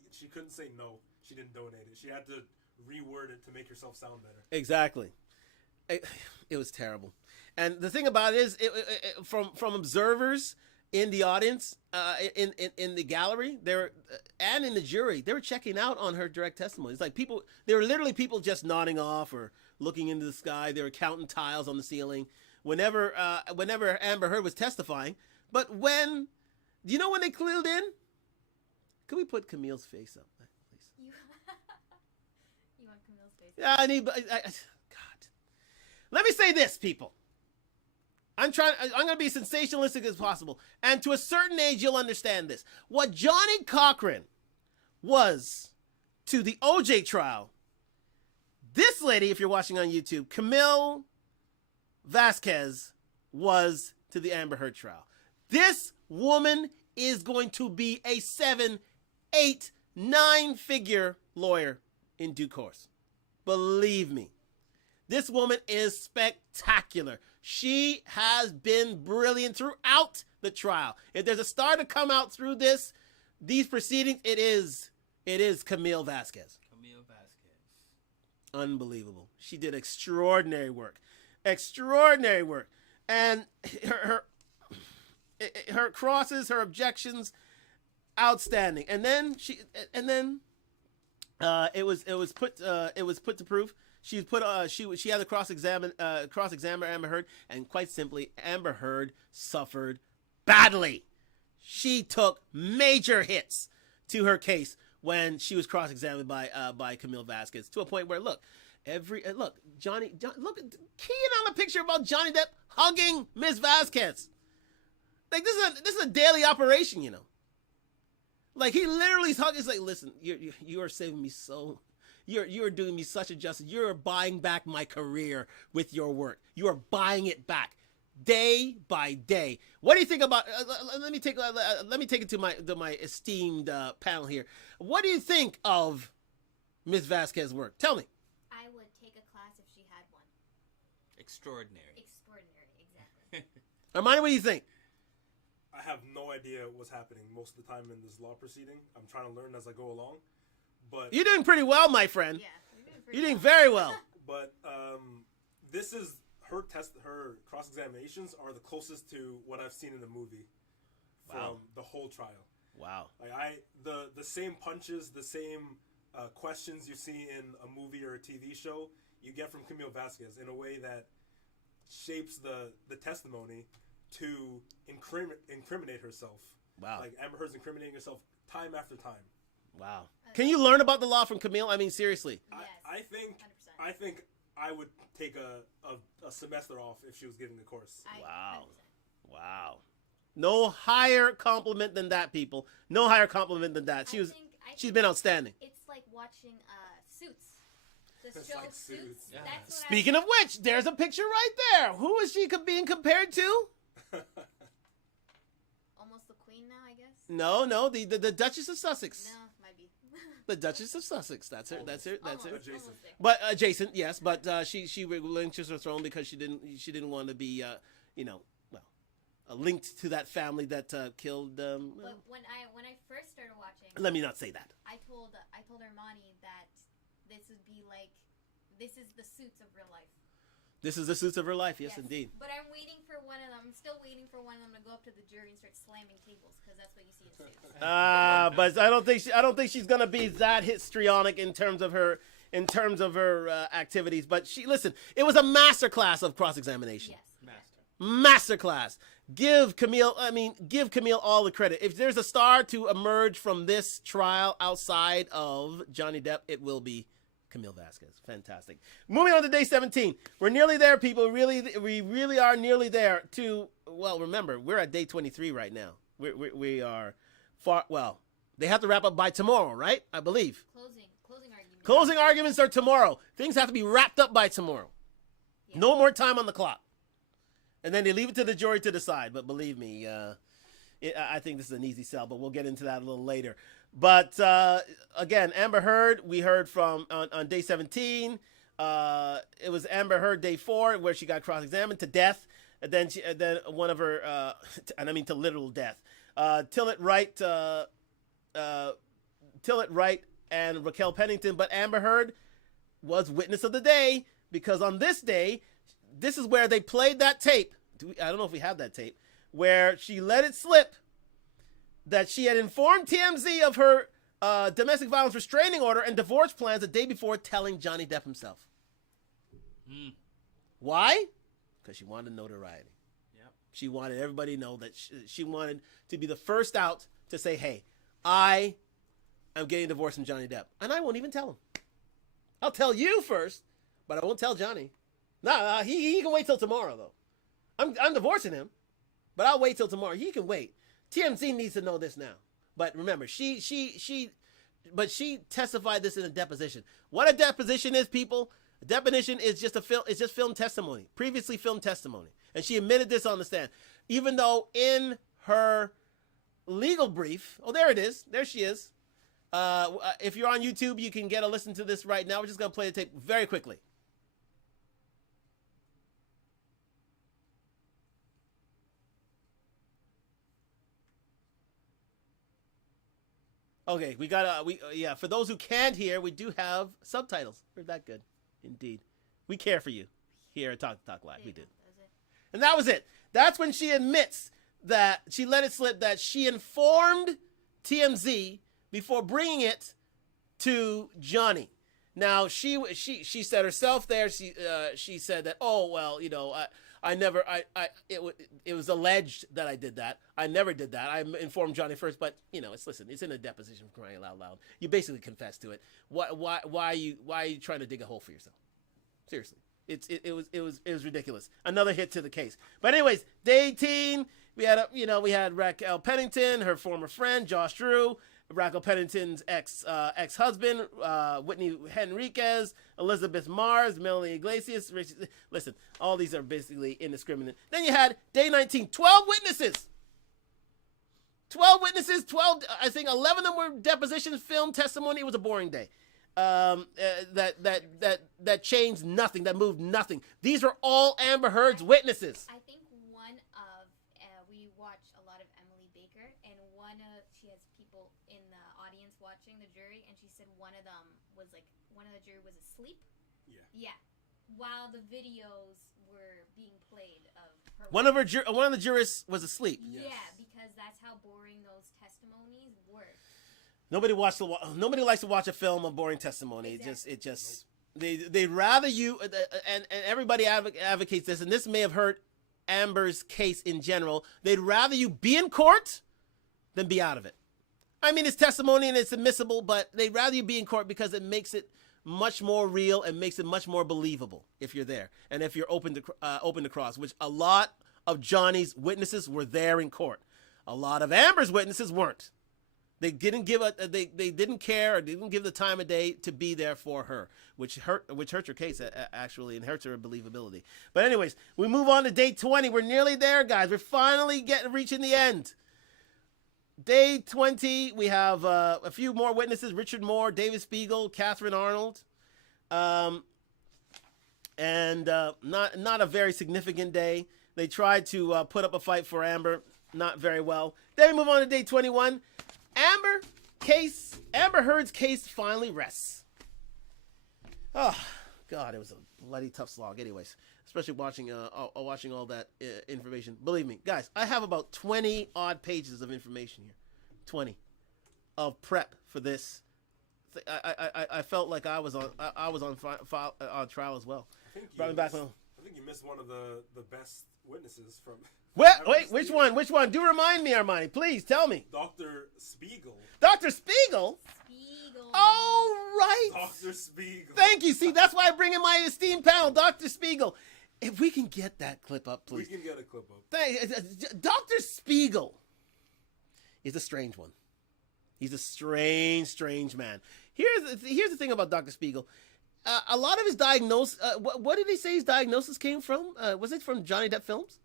no. She didn't donate it. She had to reword it to make herself sound better. Exactly. It was terrible. And the thing about it is, from observers in the audience, in the gallery, and in the jury, they were checking out on her direct testimony. It's like there were literally people just nodding off or looking into the sky. They were counting tiles on the ceiling. Whenever Amber Heard was testifying, But when, do you know when they clued in? Can we put Camille's face up, please? You want Camille's face? Yeah, I need. God, let me say this, people. I'm going to be sensationalistic as possible, and to a certain age, you'll understand this. What Johnny Cochran was to the OJ trial, this lady, if you're watching on YouTube, Camille Vasquez, was to the Amber Heard trial. This woman is going to be a 7, 8, 9-figure lawyer in due course. Believe me. This woman is spectacular. She has been brilliant throughout the trial. If there's a star to come out through these proceedings, it is Camille Vasquez. Camille Vasquez. Unbelievable. She did extraordinary work. Extraordinary work. And her crosses, her objections, outstanding. And then it was put to proof. She had to cross-examine Amber Heard, and quite simply, Amber Heard suffered badly. She took major hits to her case when she was cross-examined by Camille Vasquez, to a point where Johnny, key in on the picture about Johnny Depp hugging Ms. Vasquez. Like this is a daily operation, you know. Like he literally is hugging. He's like, listen, you are saving me so. You are doing me such a justice. You are buying back my career with your work. You are buying it back, day by day. What do you think about? Let me take it to my esteemed panel here. What do you think of Ms. Vasquez's work? Tell me. I would take a class if she had one. Extraordinary. Extraordinary, exactly. Armani, what do you think? I have no idea what's happening most of the time in this law proceeding. I'm trying to learn as I go along. But You're doing pretty well, my friend. Yeah, you're You're doing very well. But this is her cross-examinations are the closest to what I've seen in the movie from the whole trial. Wow. Like the same punches, the same questions you see in a movie or a TV show, you get from Camille Vasquez in a way that shapes the testimony to incriminate herself. Wow. Like Amber Heard's incriminating herself time after time. Wow. Can you learn about the law from Camille? I mean, seriously. Yes, I think I would take a semester off if she was giving the course. Wow. Wow. No higher compliment than that, people. No higher compliment than that. She's been outstanding. It's like watching Suits. The It's show like Suits. Suits. Yeah. That's what Speaking of which, there's a picture right there. Who is she being compared to? almost the queen now, I guess. No, the Duchess of Sussex. No, might be. The Duchess of Sussex. That's her. That's her. Almost Adjacent. there. But adjacent, yes. But she relinquished her throne because she didn't want to be linked to that family that killed. But when I first started watching, Let me not say that. I told Armani that this is the Suits of real life. This is the Suits of her life. Yes, indeed. But I'm waiting for one of them. I'm still waiting for one of them to go up to the jury and start slamming tables because that's what you see in Suits. But I don't think she's gonna be that histrionic in terms of her activities. But it was a masterclass of cross-examination. Yes. Masterclass. Give Camille all the credit. If there's a star to emerge from this trial outside of Johnny Depp, it will be Camille Vasquez. Fantastic. Moving on to day 17. We're nearly there, people. We really are nearly there to, well, remember, we're at day 23 right now. We are far, well, they have to wrap up by tomorrow, right? I believe. Closing arguments. Closing arguments are tomorrow. Things have to be wrapped up by tomorrow. Yeah. No more time on the clock. And then they leave it to the jury to decide. But believe me, I think this is an easy sell, but we'll get into that a little later. But again, Amber Heard, we heard from on day 17. It was Amber Heard day 4 where she got cross-examined to death. And then one of her, and I mean to literal death. Tillett Wright and Raquel Pennington. But Amber Heard was witness of the day because on this day, this is where they played that tape. I don't know if we have that tape, where she let it slip that she had informed TMZ of her domestic violence restraining order and divorce plans the day before telling Johnny Depp himself. Why? Because she wanted notoriety. Yep. She wanted everybody to know that she wanted to be the first out to say, hey, I am getting divorced from Johnny Depp. And I won't even tell him. I'll tell you first, but I won't tell Johnny. Nah, he can wait till tomorrow, though. I'm divorcing him, but I'll wait till tomorrow. He can wait. TMZ needs to know this now. But remember, she testified this in a deposition. What a deposition is, people. A deposition is just film testimony, previously filmed testimony. And she admitted this on the stand. Even though in her legal brief, oh, there it is. There she is. If you're on YouTube, you can get a listen to this right now. We're just going to play the tape very quickly. Okay, we got yeah. For those who can't hear, we do have subtitles. We're that good, indeed. We care for you here at Talk Live. We did, and that was it. That's when she admits that she let it slip that she informed TMZ before bringing it to Johnny. Now she said herself there. She said that, oh well, you know, it was alleged that I did that. I never did that. I informed Johnny first, but you know, it's in a deposition, for crying out loud. You basically confessed to it. Why are you trying to dig a hole for yourself? Seriously, it was ridiculous. Another hit to the case. But anyways, day 18, we had Raquel Pennington, her former friend Josh Drew, Raquel Pennington's ex-husband, Whitney Henriquez, Elizabeth Mars, Melanie Iglesias. Listen, all these are basically indiscriminate. Then you had day 19, 12 witnesses. 12 witnesses, 12, I think 11 of them were depositions, film testimony. It was a boring day. That changed nothing, that moved nothing. These are all Amber Heard's witnesses. I think one of, we watched a lot of Emily Baker, and she has people in the audience watching the jury, and she said one of the jury was asleep. Yeah. While the videos were being played of her. One of the jurists was asleep. Yes. Yeah, because that's how boring those testimonies were. Nobody likes to watch a film of boring testimony. Exactly. They'd rather you, and everybody advocates this, and this may have hurt Amber's case in general. They'd rather you be in court than be out of it. I mean, it's testimony and it's admissible, but they'd rather you be in court because it makes it much more real and makes it much more believable if you're there and if you're open to cross, which a lot of Johnny's witnesses were there in court. A lot of Amber's witnesses weren't. They didn't they didn't care or didn't give the time of day to be there for her, which hurts her case actually and hurts her believability. But anyways, we move on to day 20. We're nearly there, guys. We're finally reaching the end. Day 20, we have a few more witnesses: Richard Moore, David Spiegel, Catherine Arnold, and not a very significant day. They tried to put up a fight for Amber, not very well. Then we move on to day 21. Amber Heard's case finally rests. Oh, God, it was a bloody tough slog. Anyways, especially watching all that information. Believe me, guys, I have about 20 odd pages of information here. 20 of prep for this. I felt like I was on trial as well. I think you missed one of the best witnesses from. Wait, which one? Which one? Do remind me, Armani. Please tell me. Dr. Spiegel. Dr. Spiegel? Oh, right. Dr. Spiegel. Thank you. See, that's why I bring in my esteemed panel, Dr. Spiegel. If we can get that clip up, please. We can get a clip up. Dr. Spiegel is a strange one. He's a strange man. Here's the thing about Dr. Spiegel. A lot of his diagnosis, what did he say his diagnosis came from? Was it from Johnny Depp films?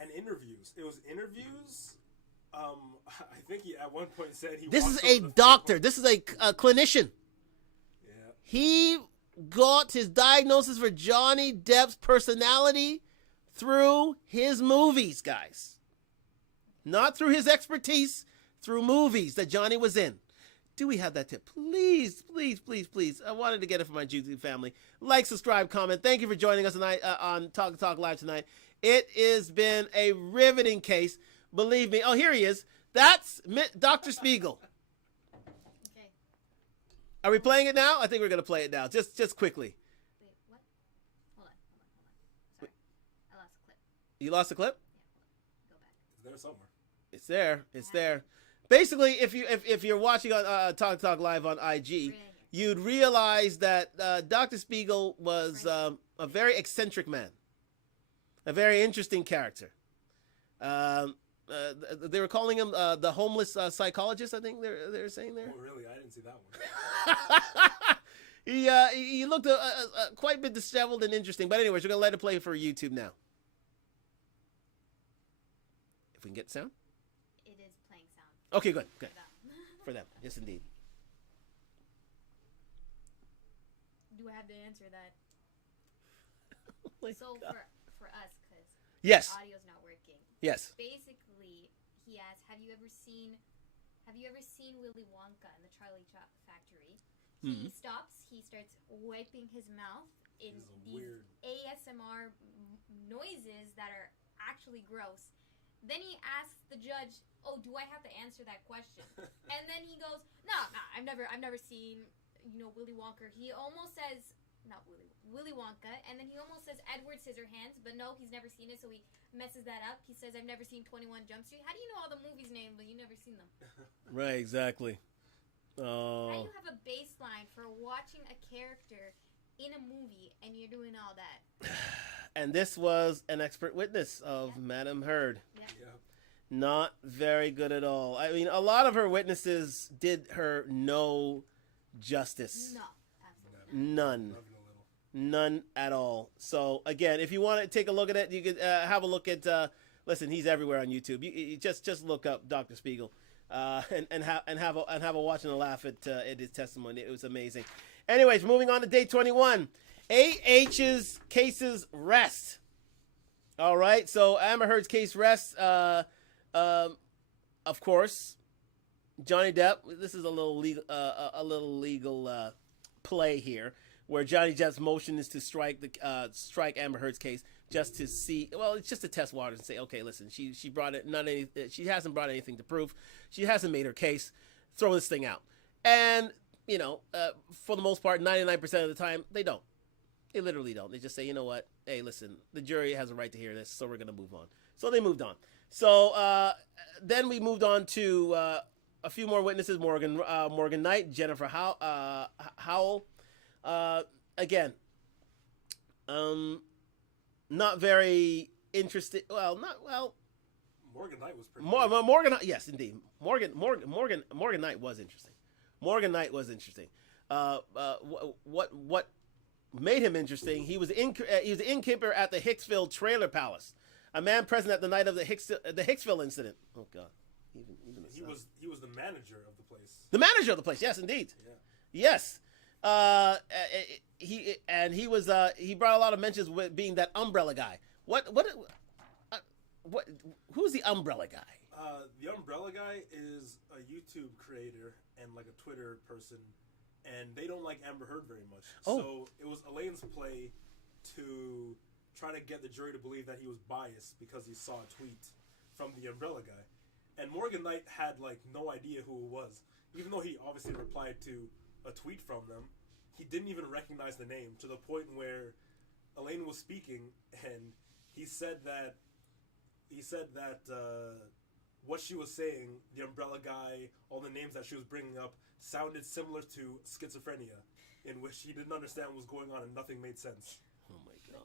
And interviews. It was interviews. I think he at one point said he. This is a doctor. This is a clinician. Yeah. He got his diagnosis for Johnny Depp's personality through his movies, guys. Not through his expertise, through movies that Johnny was in. Do we have that tip? Please. I wanted to get it for my YouTube family. Like, subscribe, comment. Thank you for joining us tonight on Talk Live tonight. It has been a riveting case. Believe me. Oh, here he is. That's Dr. Spiegel. Okay. Are we playing it now? I think we're going to play it now. Just quickly. Wait, what? Hold on. Sorry. I lost the clip. You lost the clip? there somewhere. It's there. It's there. Basically, if you're watching on Talk Live on IG, you'd realize that Dr. Spiegel was a very eccentric man, a very interesting character. They were calling him the homeless psychologist. I think they're saying there. Oh, really? I didn't see that one. He looked quite a bit disheveled and interesting. But anyways, we're gonna let it play for YouTube now. If we can get sound. It is playing sound. Okay, good. For them. For them, yes, indeed. Do I have to answer that? Oh so God. for us, because Yes. audio's not working. Yes. Basically, he asked, "Have you ever seen Willy Wonka in the Charlie Factory?" He stops. He starts wiping his mouth in these weird ASMR noises that are actually gross. Then he asks the judge, "Oh, do I have to answer that question?" And then he goes, "No, I've never seen, Willy Wonka." He almost says, not Willy Wonka, and then he almost says Edward Scissorhands, but no, he's never seen it, so he messes that up. He says, "I've never seen 21 Jump Street." How do you know all the movies' names, but you never seen them? Right. Exactly. How Oh. do you have a baseline for watching a character in a movie and you're doing all that? And this was an expert witness of Madam Heard. Yeah. Yeah. Not very good at all. I mean, a lot of her witnesses did her no justice. No, absolutely. None. Not even a little. None at all. So again, if you want to take a look at it, you could have a look at. Listen, he's everywhere on YouTube. You just look up Dr. Spiegel, and have a watch and a laugh at his testimony. It was amazing. Anyways, moving on to day 21. AH's cases rest. All right, so Amber Heard's case rests. Of course, Johnny Depp. This is a little legal play here, where Johnny Depp's motion is to strike Amber Heard's case just to see. Well, it's just to test waters and say, okay, listen, she brought it. She hasn't brought anything to prove. She hasn't made her case. Throw this thing out. And for the most part, 99% of the time, they don't. They literally don't. They just say, you know what? Hey, listen, the jury has a right to hear this, so we're going to move on. So they moved on. So then we moved on to a few more witnesses, Morgan Knight, Jennifer Howell. Again, not very interested. Well, Morgan Knight was pretty. Morgan, yes, indeed. Morgan Knight was interesting. Morgan Knight was interesting. What made him interesting? He was the innkeeper at the Hicksville Trailer Palace. A man present at the night of the Hicksville incident. Oh God, even He was the manager of the place. the manager of the place. Yes, indeed. Yeah. Yes. He brought a lot of mentions with being that umbrella guy. What who's the umbrella guy? The umbrella guy is a YouTube creator and like a Twitter person, and they don't like Amber Heard very much. Oh. So it was Elaine's play to try to get the jury to believe that he was biased because he saw a tweet from the umbrella guy. And Morgan Knight had like no idea who it was. Even though he obviously replied to a tweet from them, he didn't even recognize the name, to the point where Elaine was speaking and he said that what she was saying, the umbrella guy, all the names that she was bringing up, sounded similar to schizophrenia, in which he didn't understand what was going on and nothing made sense. Oh my God.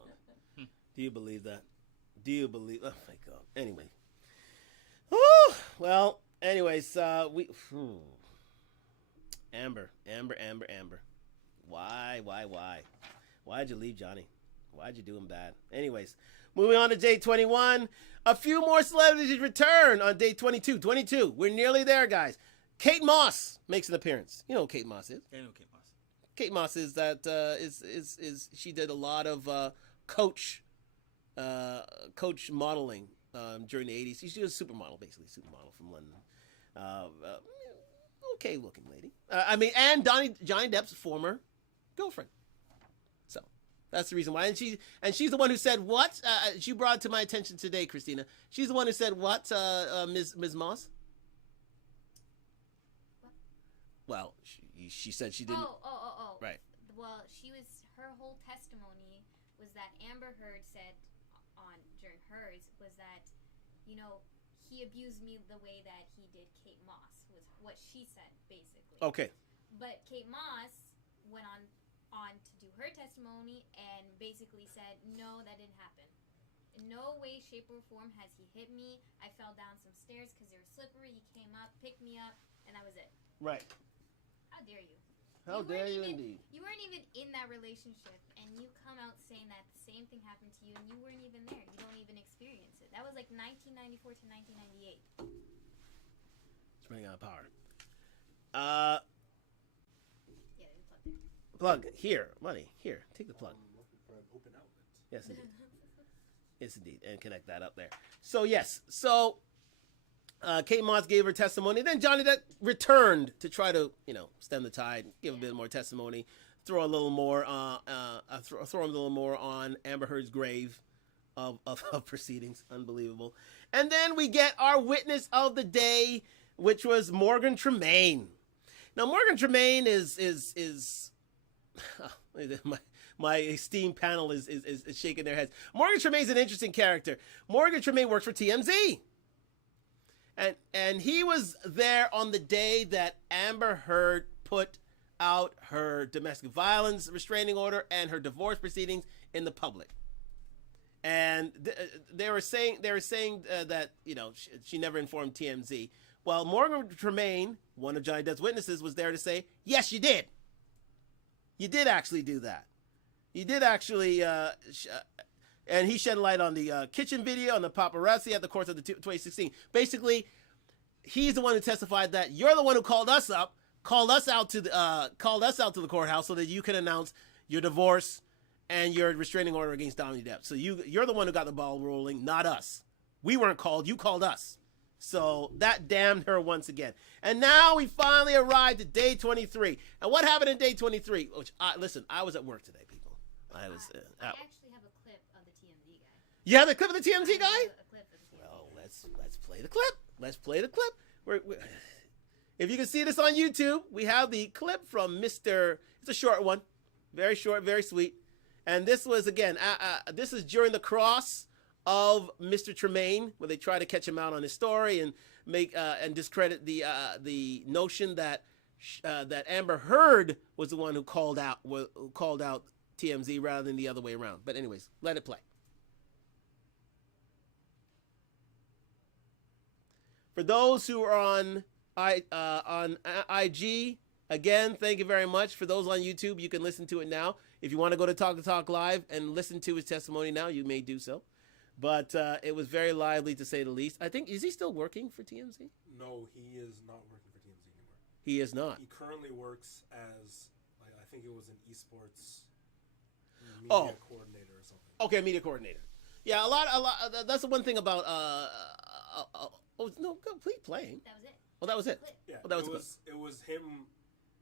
Do you believe that? Do you believe? Oh my God. Anyway. Whew. Well, anyways, Amber. Why? Why'd you leave Johnny? Why'd you do him bad? Anyways, moving on to day 21. A few more celebrities return on day 22. 22. We're nearly there, guys. Kate Moss makes an appearance. You know who Kate Moss is? I know Kate Moss. Kate Moss is that she did a lot of coach modeling during the 80s. She was a supermodel, basically, supermodel from London. Okay looking lady. And Johnny Depp's former girlfriend. So that's the reason why. And she's the one who said what? She brought it to my attention today, Christina. She's the one who said what, Ms. Moss? What? Well, she said she didn't. Oh. Right. Well, her whole testimony was that Amber Heard said during hers was that, he abused me the way that he did Kate Moss, was what she said, basically. Okay. But Kate Moss went on to do her testimony and basically said, no, that didn't happen. In no way, shape, or form has he hit me. I fell down some stairs because they were slippery. He came up, picked me up, and that was it. Right. How dare you? How dare you indeed. You weren't even in that relationship, and you come out saying that the same thing happened to you, and you weren't even there. You don't even experience it. That was like 1994 to 1998. It's running out of power. Yeah, they plugged there. Plug here, money here. Take the plug. I'm looking for an open outlet. Yes, indeed. Yes, indeed, and connect that up there. So yes, Kate Moss gave her testimony. Then Johnny Depp returned to try to, stem the tide, give a bit more testimony, throw a little more, throw him a little more on Amber Heard's grave of proceedings. Unbelievable. And then we get our witness of the day, which was Morgan Tremaine. Now, Morgan Tremaine is my esteemed panel is shaking their heads. Morgan Tremaine's an interesting character. Morgan Tremaine works for TMZ. And he was there on the day that Amber Heard put out her domestic violence restraining order and her divorce proceedings in the public. And they were saying that she never informed TMZ. Well, Morgan Tremaine, one of Johnny Depp's witnesses, was there to say, yes, you did. You did actually do that. You did actually, and he shed light on the kitchen video and the paparazzi at the course of the 2016. Basically, he's the one who testified that you're the one who called us out to the courthouse so that you can announce your divorce and your restraining order against Johnny Depp. So you're the one who got the ball rolling, not us. We weren't called. You called us. So that damned her once again. And now we finally arrived at day 23. And what happened in day 23? Which I was at work today, people. I actually have a clip of the TMZ guy. You have the clip of the TMZ guy? A clip of the TMZ Well, guy. let's play the clip. Let's play the clip. If you can see this on YouTube, we have the clip from Mr. It's a short one, very short, very sweet. And this was again. This is during the cross of Mr. Tremaine, where they try to catch him out on his story and make and discredit the notion that Amber Heard was the one who called out TMZ rather than the other way around. But anyways, let it play. For those who are on IG, again, thank you very much. For those on YouTube, you can listen to it now. If you want to go to Talk Live and listen to his testimony now, you may do so. But it was very lively, to say the least. I think, is he still working for TMZ? No, he is not working for TMZ anymore. He is not. He currently works as, I think it was an esports media coordinator or something. Okay, media coordinator. Yeah, a lot. That's the one thing about. No, complete playing. That was it. Oh, that was it. Yeah, Oh, that was it was him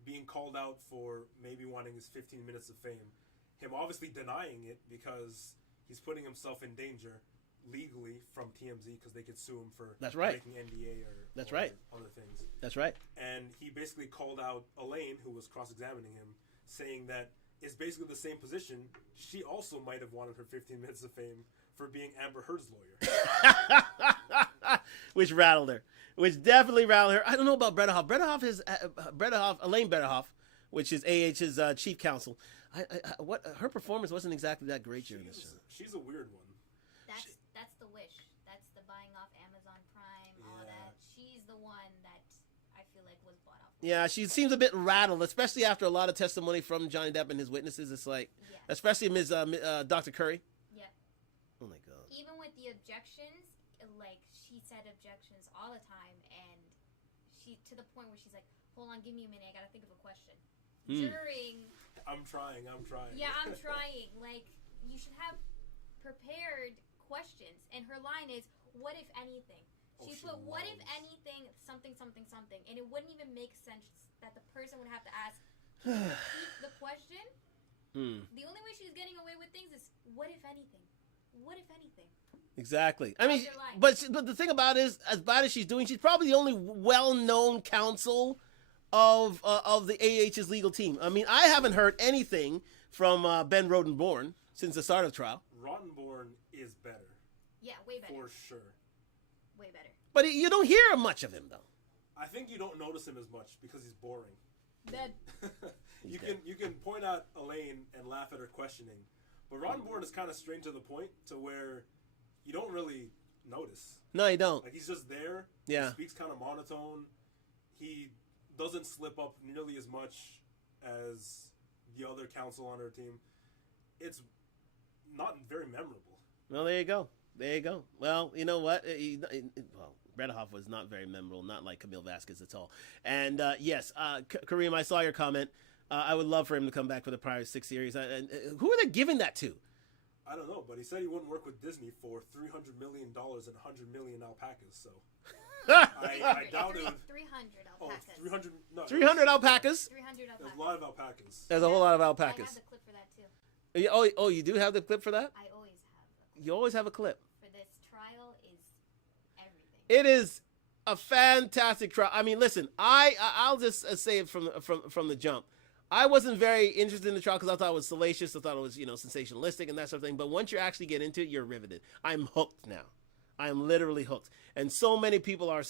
being called out for maybe wanting his 15 minutes of fame. Him obviously denying it because he's putting himself in danger legally from TMZ because they could sue him for breaking NDA or other things. That's right. And he basically called out Elaine, who was cross-examining him, saying that it's basically the same position. She also might have wanted her 15 minutes of fame for being Amber Heard's lawyer. Which rattled her. Which definitely rattled her. I don't know about Bredehoff. Elaine Bredehoff, which is AH's chief counsel. Her performance wasn't exactly that great during this show. She's a weird one. That's the wish. That's the buying off Amazon Prime, all that. She's the one that I feel like was bought off. Yeah, she seems a bit rattled, especially after a lot of testimony from Johnny Depp and his witnesses. It's like, especially Dr. Curry. Yeah. Oh my God. Even with the objections, like she said objections all the time, and she to the point where she's like, "Hold on, give me a minute. I gotta think of a question." During. I'm trying. Yeah, I'm trying. Like, you should have prepared questions, and her line is, "What if anything?" She put, "What if anything? Something, something, something," and it wouldn't even make sense that the person would have to ask the question. The only way she's getting away with things is, "What if anything? What if anything?" Exactly. I mean, but the thing about it is, as bad as she's doing, she's probably the only well-known counsel of the AH's legal team. I mean, I haven't heard anything from Ben Rodenborn since the start of the trial. Rodenborn is better. Yeah, way better. For sure. Way better. But you don't hear much of him though. I think you don't notice him as much because he's boring. Dead. You can point out Elaine and laugh at her questioning, but Ron Bourne is kind of straight to the point to where you don't really notice. No, you don't. Like, he's just there. Yeah. He speaks kind of monotone. He doesn't slip up nearly as much as the other counsel on her team. It's not very memorable. Well, there you go. There you go. Well, you know what? Redehoff was not very memorable, not like Camille Vasquez at all. And yes, Kareem, I saw your comment. I would love for him to come back for the prior 6 series. Who are they giving that to? I don't know, but he said he wouldn't work with Disney for $300 million and 100 million alpacas. So I doubt it. 300 Oh, alpacas. 300. No, 300 alpacas? 300 There's alpacas. a lot of alpacas. There's a whole lot of I alpacas. have the clip for that too. Oh, you do have the clip for that? I always have the clip. You always have a clip. For this trial is everything. It is a fantastic trial. I mean, listen, I'll just say it from the jump. I wasn't very interested in the trial because I thought it was salacious. I thought it was, sensationalistic and that sort of thing. But once you actually get into it, you're riveted. I'm hooked now. I am literally hooked. And so many people are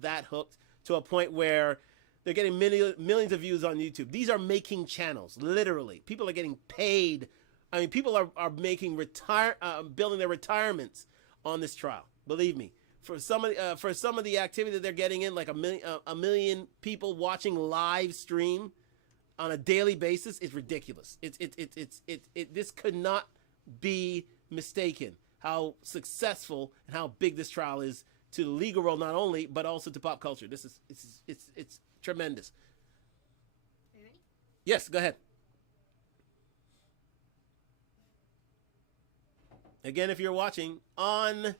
that hooked to a point where they're getting millions of views on YouTube. These are making channels, literally. People are getting paid. I mean, people are making building their retirements on this trial. Believe me. For some of the activity that they're getting in, like a million people watching live stream on a daily basis, is ridiculous. This could not be mistaken. How successful and how big this trial is to the legal world, not only but also to pop culture. It's tremendous. Are you ready? Yes, go ahead. Again, if you're watching on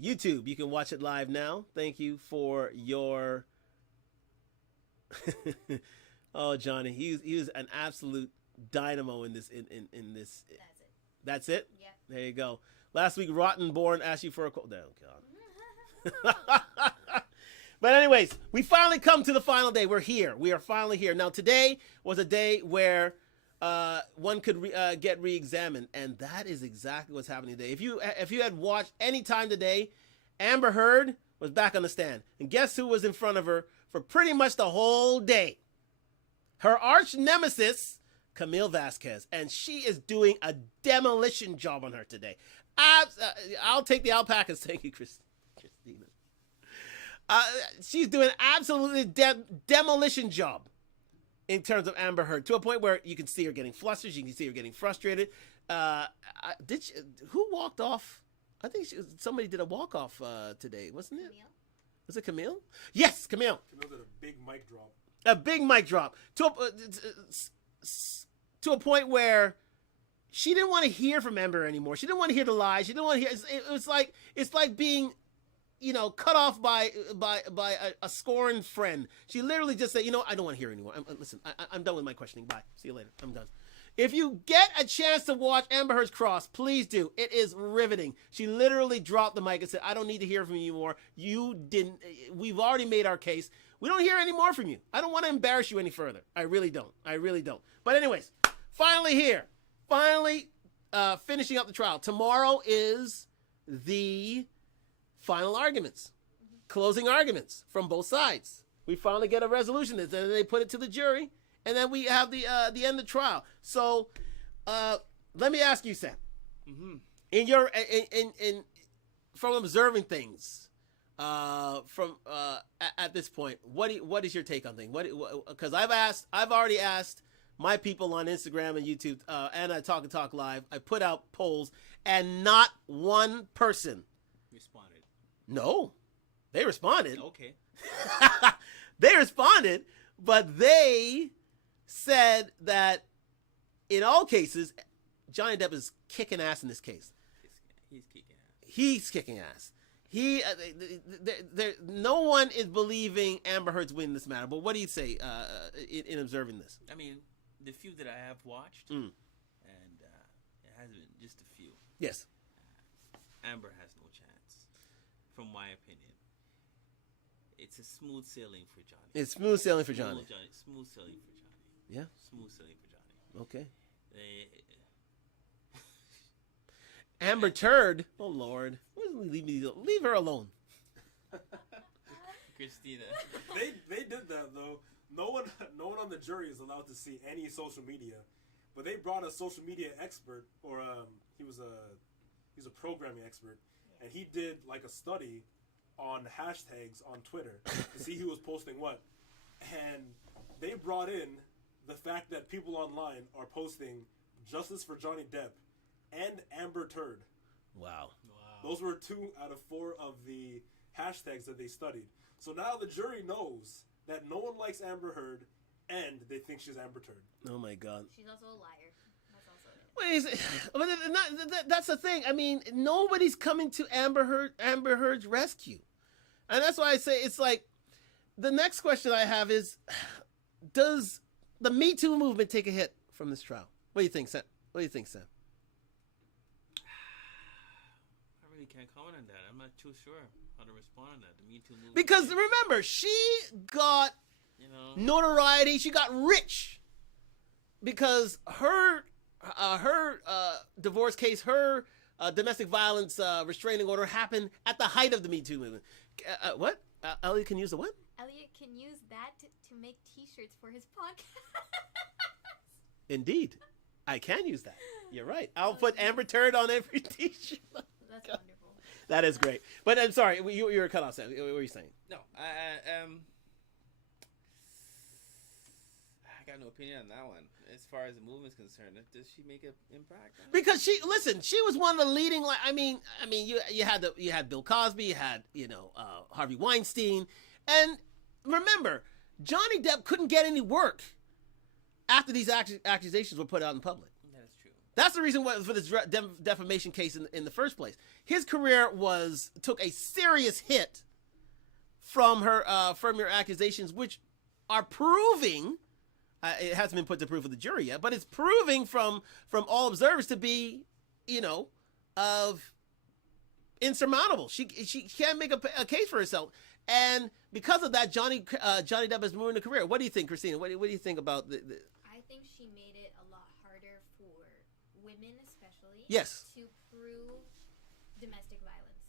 YouTube, you can watch it live now. Thank you for your oh, Johnny, he was an absolute dynamo in this in this. That's it. That's it? Yeah. There you go. Last week Rottenborn asked you for a oh God. But anyways, we finally come to the final day. We're here. We are finally here. Now today was a day where one could get re-examined, and that is exactly what's happening today. If you had watched any time today, Amber Heard was back on the stand, and guess who was in front of her for pretty much the whole day? Her arch nemesis, Camille Vasquez, and she is doing a demolition job on her today. I'll take the alpacas. Thank you, Christina. She's doing an absolutely demolition job in terms of Amber Heard, to a point where you can see her getting flustered, you can see her getting frustrated. Who walked off? I think somebody did a walk-off today, wasn't it? Camille? Was it Camille? Yes, Camille. Camille did a big mic drop. A big mic drop. To a point where she didn't want to hear from Amber anymore. She didn't want to hear the lies. She didn't want to hear. It's like being, cut off by a scorned friend. She literally just said, I don't want to hear anymore. Listen, I'm done with my questioning. Bye. See you later. I'm done. If you get a chance to watch Amber Heard's Cross, please do. It is riveting. She literally dropped the mic and said, I don't need to hear from you anymore. We've already made our case. We don't hear any more from you. I don't want to embarrass you any further. I really don't. But anyways, finally here. Finally finishing up the trial. Tomorrow is the final arguments. Closing arguments from both sides. We finally get a resolution. And then they put it to the jury. And then we have the end of the trial. So let me ask you, Sam. Mm-hmm. In your from observing things from at this point, what is your take on things? Because I've already asked my people on Instagram and YouTube and I Talk Live. I put out polls, and not one person Responded. No, they responded. Okay. They responded, but they said that in all cases, Johnny Depp is kicking ass in this case. He's kicking ass. He's kicking ass. No one is believing Amber Heard's winning this matter. But what do you say in observing this? I mean, the few that I have watched, Mm. and it has been just a few. Yes. Amber has no chance, from my opinion. It's a smooth sailing for Johnny. It's smooth sailing for Johnny. Smooth sailing for Johnny. Yeah. Smooth sailing for Johnny. Okay. Amber Turd. Oh Lord, leave her alone. Christina. They did that though. No one on the jury is allowed to see any social media, but they brought a social media expert, or he was a programming expert, and he did like a study on hashtags on Twitter to see who was posting what, and they brought in the fact that people online are posting justice for Johnny Depp and Amber Turd. Wow. Those were 2 out of 4 of the hashtags that they studied. So now the jury knows that no one likes Amber Heard, and they think she's Amber Turd. Oh my God. She's also a liar. That's also it. But that's the thing. I mean, nobody's coming to Amber Heard's rescue, and that's why I say it's like the next question I have is, does the Me Too movement take a hit from this trial? What do you think, Sam? What do you think, Sam? I really can't comment on that. I'm not too sure how to respond on that. The Me Too movement. Because remember, she got notoriety. She got rich because her divorce case, her domestic violence restraining order happened at the height of the Me Too movement. What? Elliot can use the what? Elliot can use that to make T-shirts for his podcast. Indeed. I can use that. You're right. I'll put Amber Turd on every T-shirt. That's wonderful. That is great. But I'm sorry, you were cut off, Sam. What were you saying? No, I got no opinion on that one. As far as the movement's concerned, does she make an impact? Because she was one of the leading. I mean, you had Bill Cosby, you had Harvey Weinstein, and remember, Johnny Depp couldn't get any work after these accusations were put out in public. That is true. That's the reason why for this defamation case in the first place. His career took a serious hit from your accusations, which are proving. It hasn't been put to proof of the jury yet, but it's proving from all observers to be, of insurmountable. She can't make a case for herself, and because of that, Johnny Depp has ruined a career. What do you think, Christina? What do you think about the? I think she made it a lot harder for women, especially. Yes. To prove domestic violence,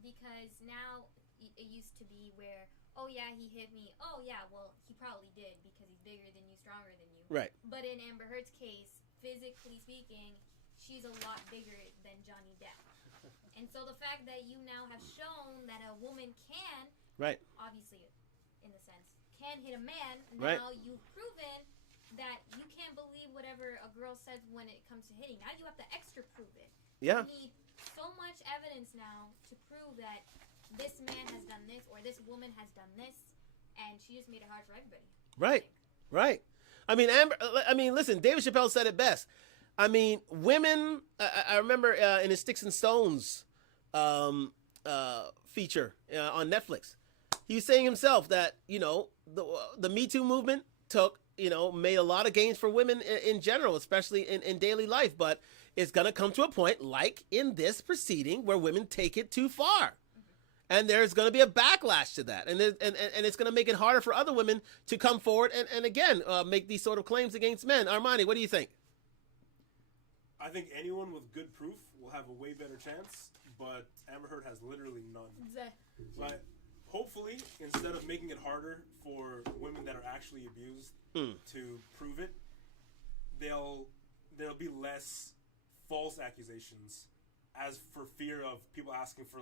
because now it used to be where, oh yeah, he hit me. Oh yeah, well he probably did because he's bigger than you, stronger than you. Right. But in Amber Heard's case, physically speaking, she's a lot bigger than Johnny Depp. And so the fact that you now have shown that a woman can, Right. obviously, in the sense, can hit a man, Right. now you've proven that you can't believe whatever a girl says when it comes to hitting. Now you have to extra prove it. Yeah. You need so much evidence now to prove that this man has done this or this woman has done this, and she just made it hard for everybody. Right. Right. I mean, listen, David Chappelle said it best. I mean, women, I remember in his Sticks and Stones feature on Netflix, he was saying himself that, the Me Too movement made a lot of gains for women in general, especially in daily life. But it's going to come to a point, like in this proceeding, where women take it too far. And there's going to be a backlash to that. And it's going to make it harder for other women to come forward and again, make these sort of claims against men. Armani, what do you think? I think anyone with good proof will have a way better chance, but Amber Heard has literally none. But hopefully, instead of making it harder for women that are actually abused to prove it, there'll be less false accusations, as for fear of people asking for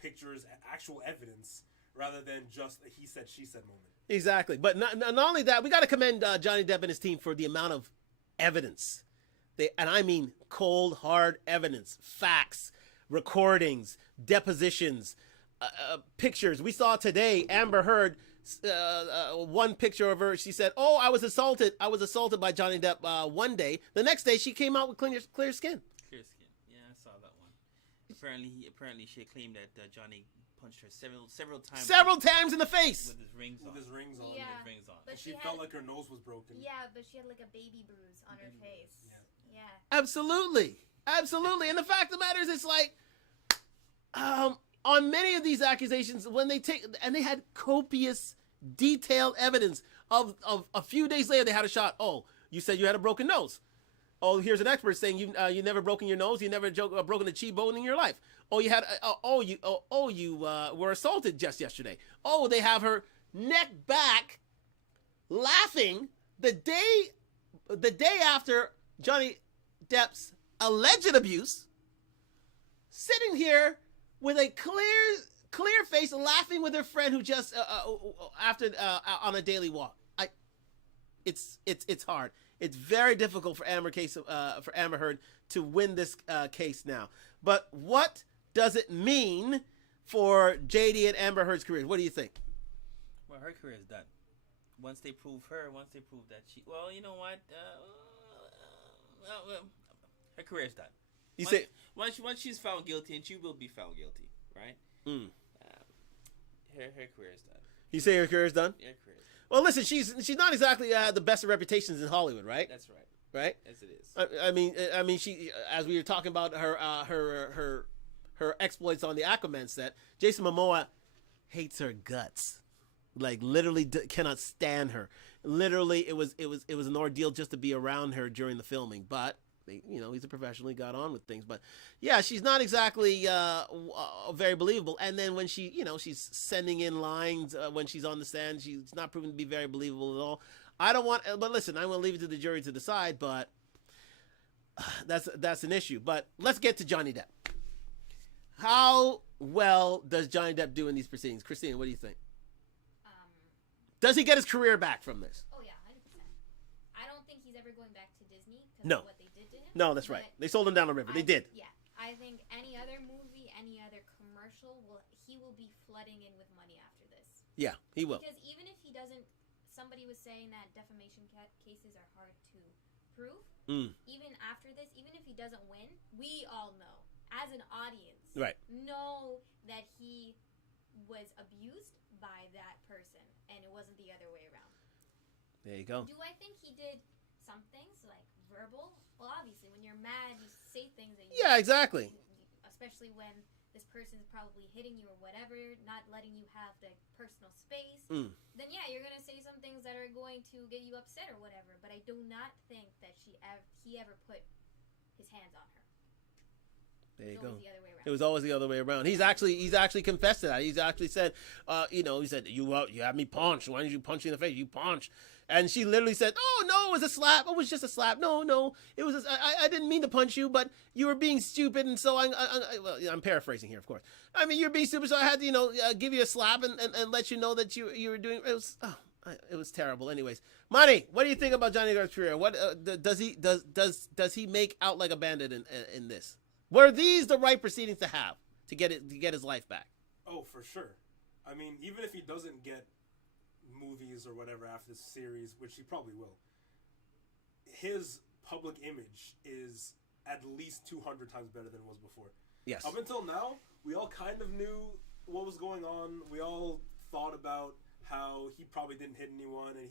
pictures and actual evidence rather than just a he said she said moment. Exactly. But not only that, we got to commend Johnny Depp and his team for the amount of evidence. And I mean cold, hard evidence, facts, recordings, depositions, pictures. We saw today Amber Heard, one picture of her. She said, "Oh, I was assaulted by Johnny Depp one day." The next day, she came out with clear skin. Clear skin. Yeah, I saw that one. Apparently, she claimed that Johnny punched her several times. Several times in the face. With his rings on. Yeah. With his rings on. But She felt like her nose was broken. Yeah, but she had a baby bruise on her face. Yeah. Absolutely. And the fact of the matter is, it's like, on many of these accusations, when they had copious, detailed evidence of a few days later, they had a shot. Oh, you said you had a broken nose. Oh, here's an expert saying you never broken your nose, you never broken a cheekbone in your life. Oh, you had you were assaulted just yesterday. Oh, they have her neck back, laughing the day after Johnny Depp's alleged abuse, sitting here with a clear face, laughing with her friend who just after on a daily walk. It's hard. It's very difficult for Amber Heard to win this case now. But what does it mean for JD and Amber Heard's careers? What do you think? Well, her career is done. Once they prove that she, well, you know what? Her career is done. You once she's found guilty, and she will be found guilty, right? Her career is done. You say her career is done? Her career is done. Well, listen, she's not exactly the best of reputations in Hollywood, right? That's right. Right? Yes, it is. I mean, she, as we were talking about her exploits on the Aquaman set, Jason Momoa hates her guts, like literally cannot stand her. Literally, it was an ordeal just to be around her during the filming, but. He's a professional. He got on with things, but yeah, she's not exactly very believable. And then when she's sending in lines when she's on the stand, she's not proven to be very believable at all. But listen, I'm going to leave it to the jury to decide. But that's an issue. But let's get to Johnny Depp. How well does Johnny Depp do in these proceedings, Christina? What do you think? Does he get his career back from this? Oh yeah, 100%. I don't think he's ever going back to Disney because No. of what they did to him. No, that's right. They sold him down the river. They did. Yeah, I think any other movie, any other commercial, he will be flooding in with money after this. Yeah, he will. Because even if he doesn't, somebody was saying that defamation cases are hard to prove. Even after this, even if he doesn't win, we all know, as an audience, know that he was abused by that person, and it wasn't the other way around. There you go. Do I think he did some things, like verbal? Well, obviously, when you're mad, you say things that you... Yeah, exactly. Especially when this person is probably hitting you or whatever, not letting you have the personal space. Then, yeah, you're going to say some things that are going to get you upset or whatever. But I do not think that he ever put his hands on her. There you go. The other way around. It was always the other way around. He's actually confessed to that. He's actually said, he said, you had me punched. Why did you punch me in the face? You punched. And she literally said, "Oh no, it was a slap. It was just a slap. No, it was. I didn't mean to punch you, but you were being stupid, and so I'm paraphrasing here, of course. I mean, you're being stupid, so I had to, give you a slap and let you know that you were doing. It was terrible. Anyways, Money, what do you think about Johnny Depp's career? What does he make out like a bandit in this? Were these the right proceedings to have to get his life back? Oh, for sure. I mean, even if he doesn't get movies or whatever after this series, which he probably will, his public image is at least 200 times better than it was before. Yes. Up until now, we all kind of knew what was going on. We all thought about how he probably didn't hit anyone and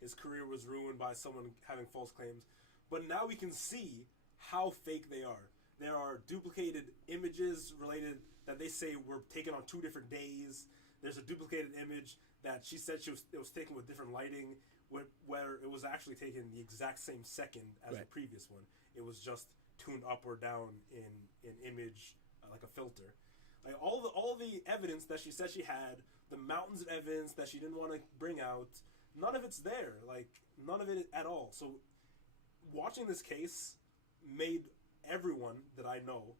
his career was ruined by someone having false claims. But now we can see how fake they are. There are duplicated images related that they say were taken on 2 different days. There's a duplicated image that she said it was taken with different lighting, where it was actually taken the exact same second as the previous one. It was just tuned up or down in image, like a filter. Like all the evidence that she said she had, the mountains of evidence that she didn't want to bring out, none of it's there. Like, none of it at all. So watching this case made everyone that I know,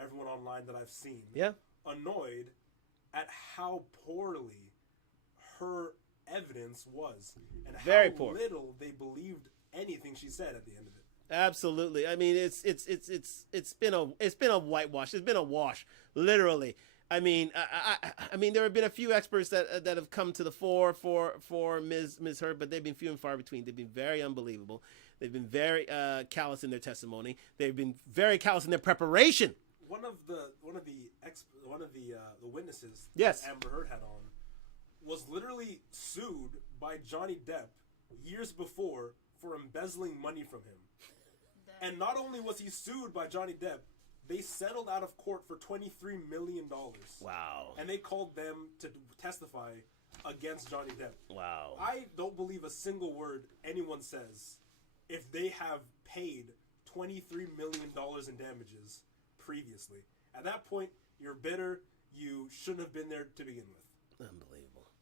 everyone online that I've seen, annoyed at how poorly her evidence was and Very how poor. little they believed anything she said at the end of it. Absolutely. I mean, it's been a whitewash. It's been a wash, literally. I mean, I mean, there have been a few experts that have come to the fore for Ms. Heard, but they've been few and far between. They've been very unbelievable. They've been very callous in their testimony. They've been very callous in their preparation. One of the witnesses Yes. that Amber Heard had on was literally sued by Johnny Depp years before for embezzling money from him. And not only was he sued by Johnny Depp, they settled out of court for $23 million. Wow. And they called them to testify against Johnny Depp. Wow. I don't believe a single word anyone says if they have paid $23 million in damages previously. At that point, you're bitter. You shouldn't have been there to begin with.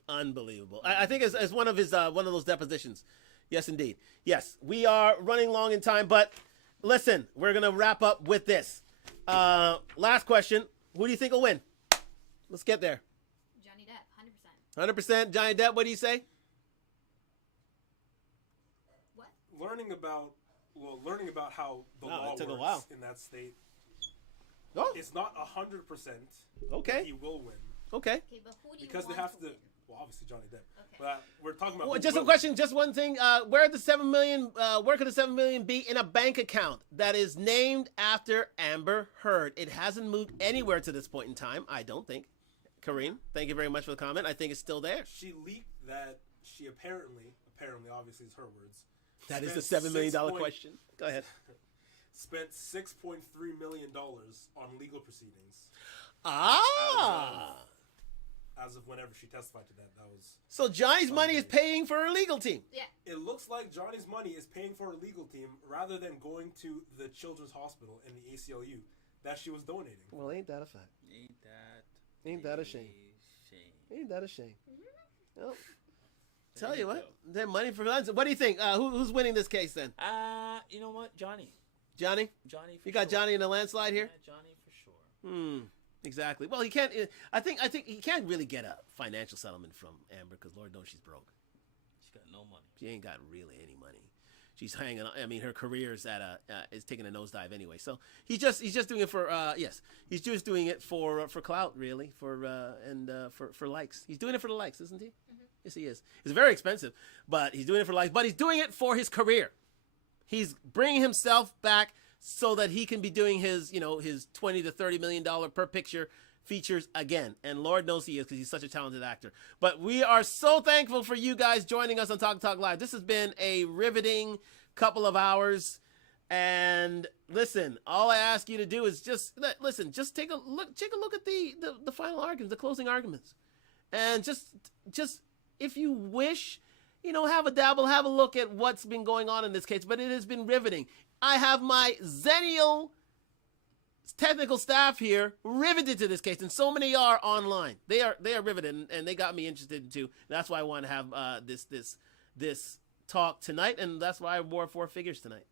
Unbelievable. I think as one of his one of those depositions. Yes, indeed. Yes, we are running long in time, but listen, we're gonna wrap up with this. Last question: who do you think will win? Let's get there. Johnny Depp, 100%. Johnny Depp. What do you say? What? Learning about how the Wow, law it took a works while. in that state. Oh, It's not 100%. okay. He will win Okay. Okay, but who do you because they want have to. win? Well, obviously Johnny Depp. Okay. But we're talking about. Well, who just a will. question, just one thing. Where the $7 million? Where could the $7 million be in a bank account that is named after Amber Heard? It hasn't moved anywhere to this point in time. I don't think. Kareem, thank you very much for the comment. I think it's still there. She leaked that she apparently, obviously, is her words. That is the spent $7 million $6 point- question. Go ahead. Spent $6.3 million on legal proceedings. Ah. As of whenever she testified to that, was. So Johnny's money is paying for her legal team. Yeah. It looks like Johnny's money is paying for her legal team rather than going to the Children's Hospital and the ACLU that she was donating. Well, ain't that a fact? Ain't that a shame? Ain't that a shame? Well, tell you what, their money for guns. What do you think? Who's winning this case then? You know what, Johnny? Johnny? Johnny. For You got sure. Johnny in a landslide here? Yeah, Johnny for sure. Exactly. Well, he can't. I think he can't really get a financial settlement from Amber because Lord knows she's broke. She's got no money. She ain't got really any money. She's hanging on. I mean, her career is is taking a nosedive anyway. So he's just doing it for he's just doing it for clout really for likes. He's doing it for the likes, isn't he? Mm-hmm. Yes, he is. It's very expensive, but he's doing it for likes. But he's doing it for his career. He's bringing himself back so that he can be doing his his $20 to $30 million per picture features again. And Lord knows he is because he's such a talented actor. But we are so thankful for you guys joining us on Talk Live. This has been a riveting couple of hours. And listen, all I ask you to do is just take a look at the final arguments, the closing arguments. And just if you wish, have a look at what's been going on in this case. But it has been riveting. I have my Zennial technical staff here riveted to this case, and so many are online. They are riveted, and they got me interested too. That's why I want to have this talk tonight, and that's why I wore 4 figures tonight.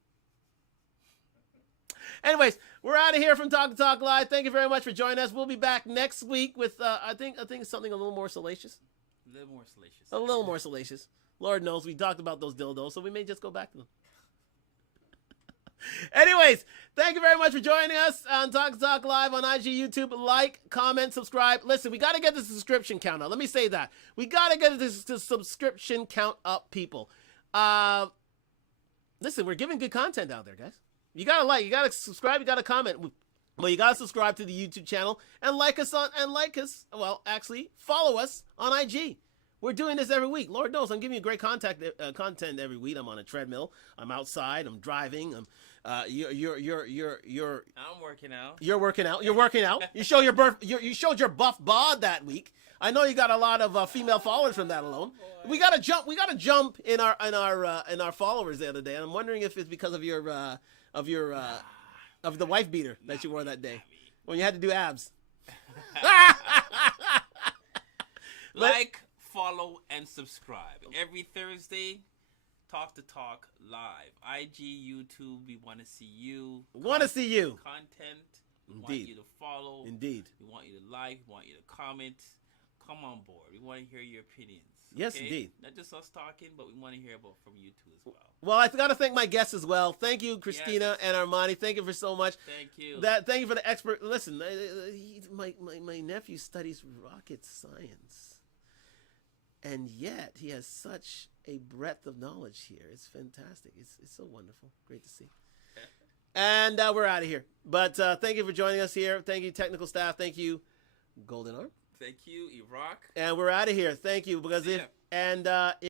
Anyways, we're out of here from Talk Live. Thank you very much for joining us. We'll be back next week with I think something a little more salacious. A little more salacious. A little more salacious. Lord knows we talked about those dildos, so we may just go back to them. Anyways, thank you very much for joining us on Talk Live on IG, YouTube. Like, comment, subscribe. Listen, we got to get the subscription count up. Let me say that. We got to get the subscription count up, people. Listen, we're giving good content out there, guys. You got to like, you got to subscribe, you got to comment. Well, you got to subscribe to the YouTube channel and follow us on IG. We're doing this every week. Lord knows, I'm giving you great content every week. I'm on a treadmill. I'm outside. I'm driving. You're I'm working out. You're working out. You're working out. You show you showed your buff bod that week. I know you got a lot of female followers from that alone. We got to jump. We got to jump in our followers the other day. And I'm wondering if it's because of the wife beater that you wore that day when you had to do abs. Like, follow, and subscribe. Every Thursday, Talk Live. IG, YouTube, we want to see you. Content. We want you to follow. Indeed. We want you to like. We want you to comment. Come on board. We want to hear your opinions. Yes, indeed. Not just us talking, but we want to hear about from you too as well. Well, I got to thank my guests as well. Thank you, Christina and Armani. Thank you for so much. Thank you. Thank you for the expert. Listen, my nephew studies rocket science. And yet, he has such a breadth of knowledge here. It's fantastic. It's so wonderful. Great to see. And we're out of here. But thank you for joining us here. Thank you, technical staff. Thank you, Golden Arm. Thank you, Iraq. And we're out of here. Thank you.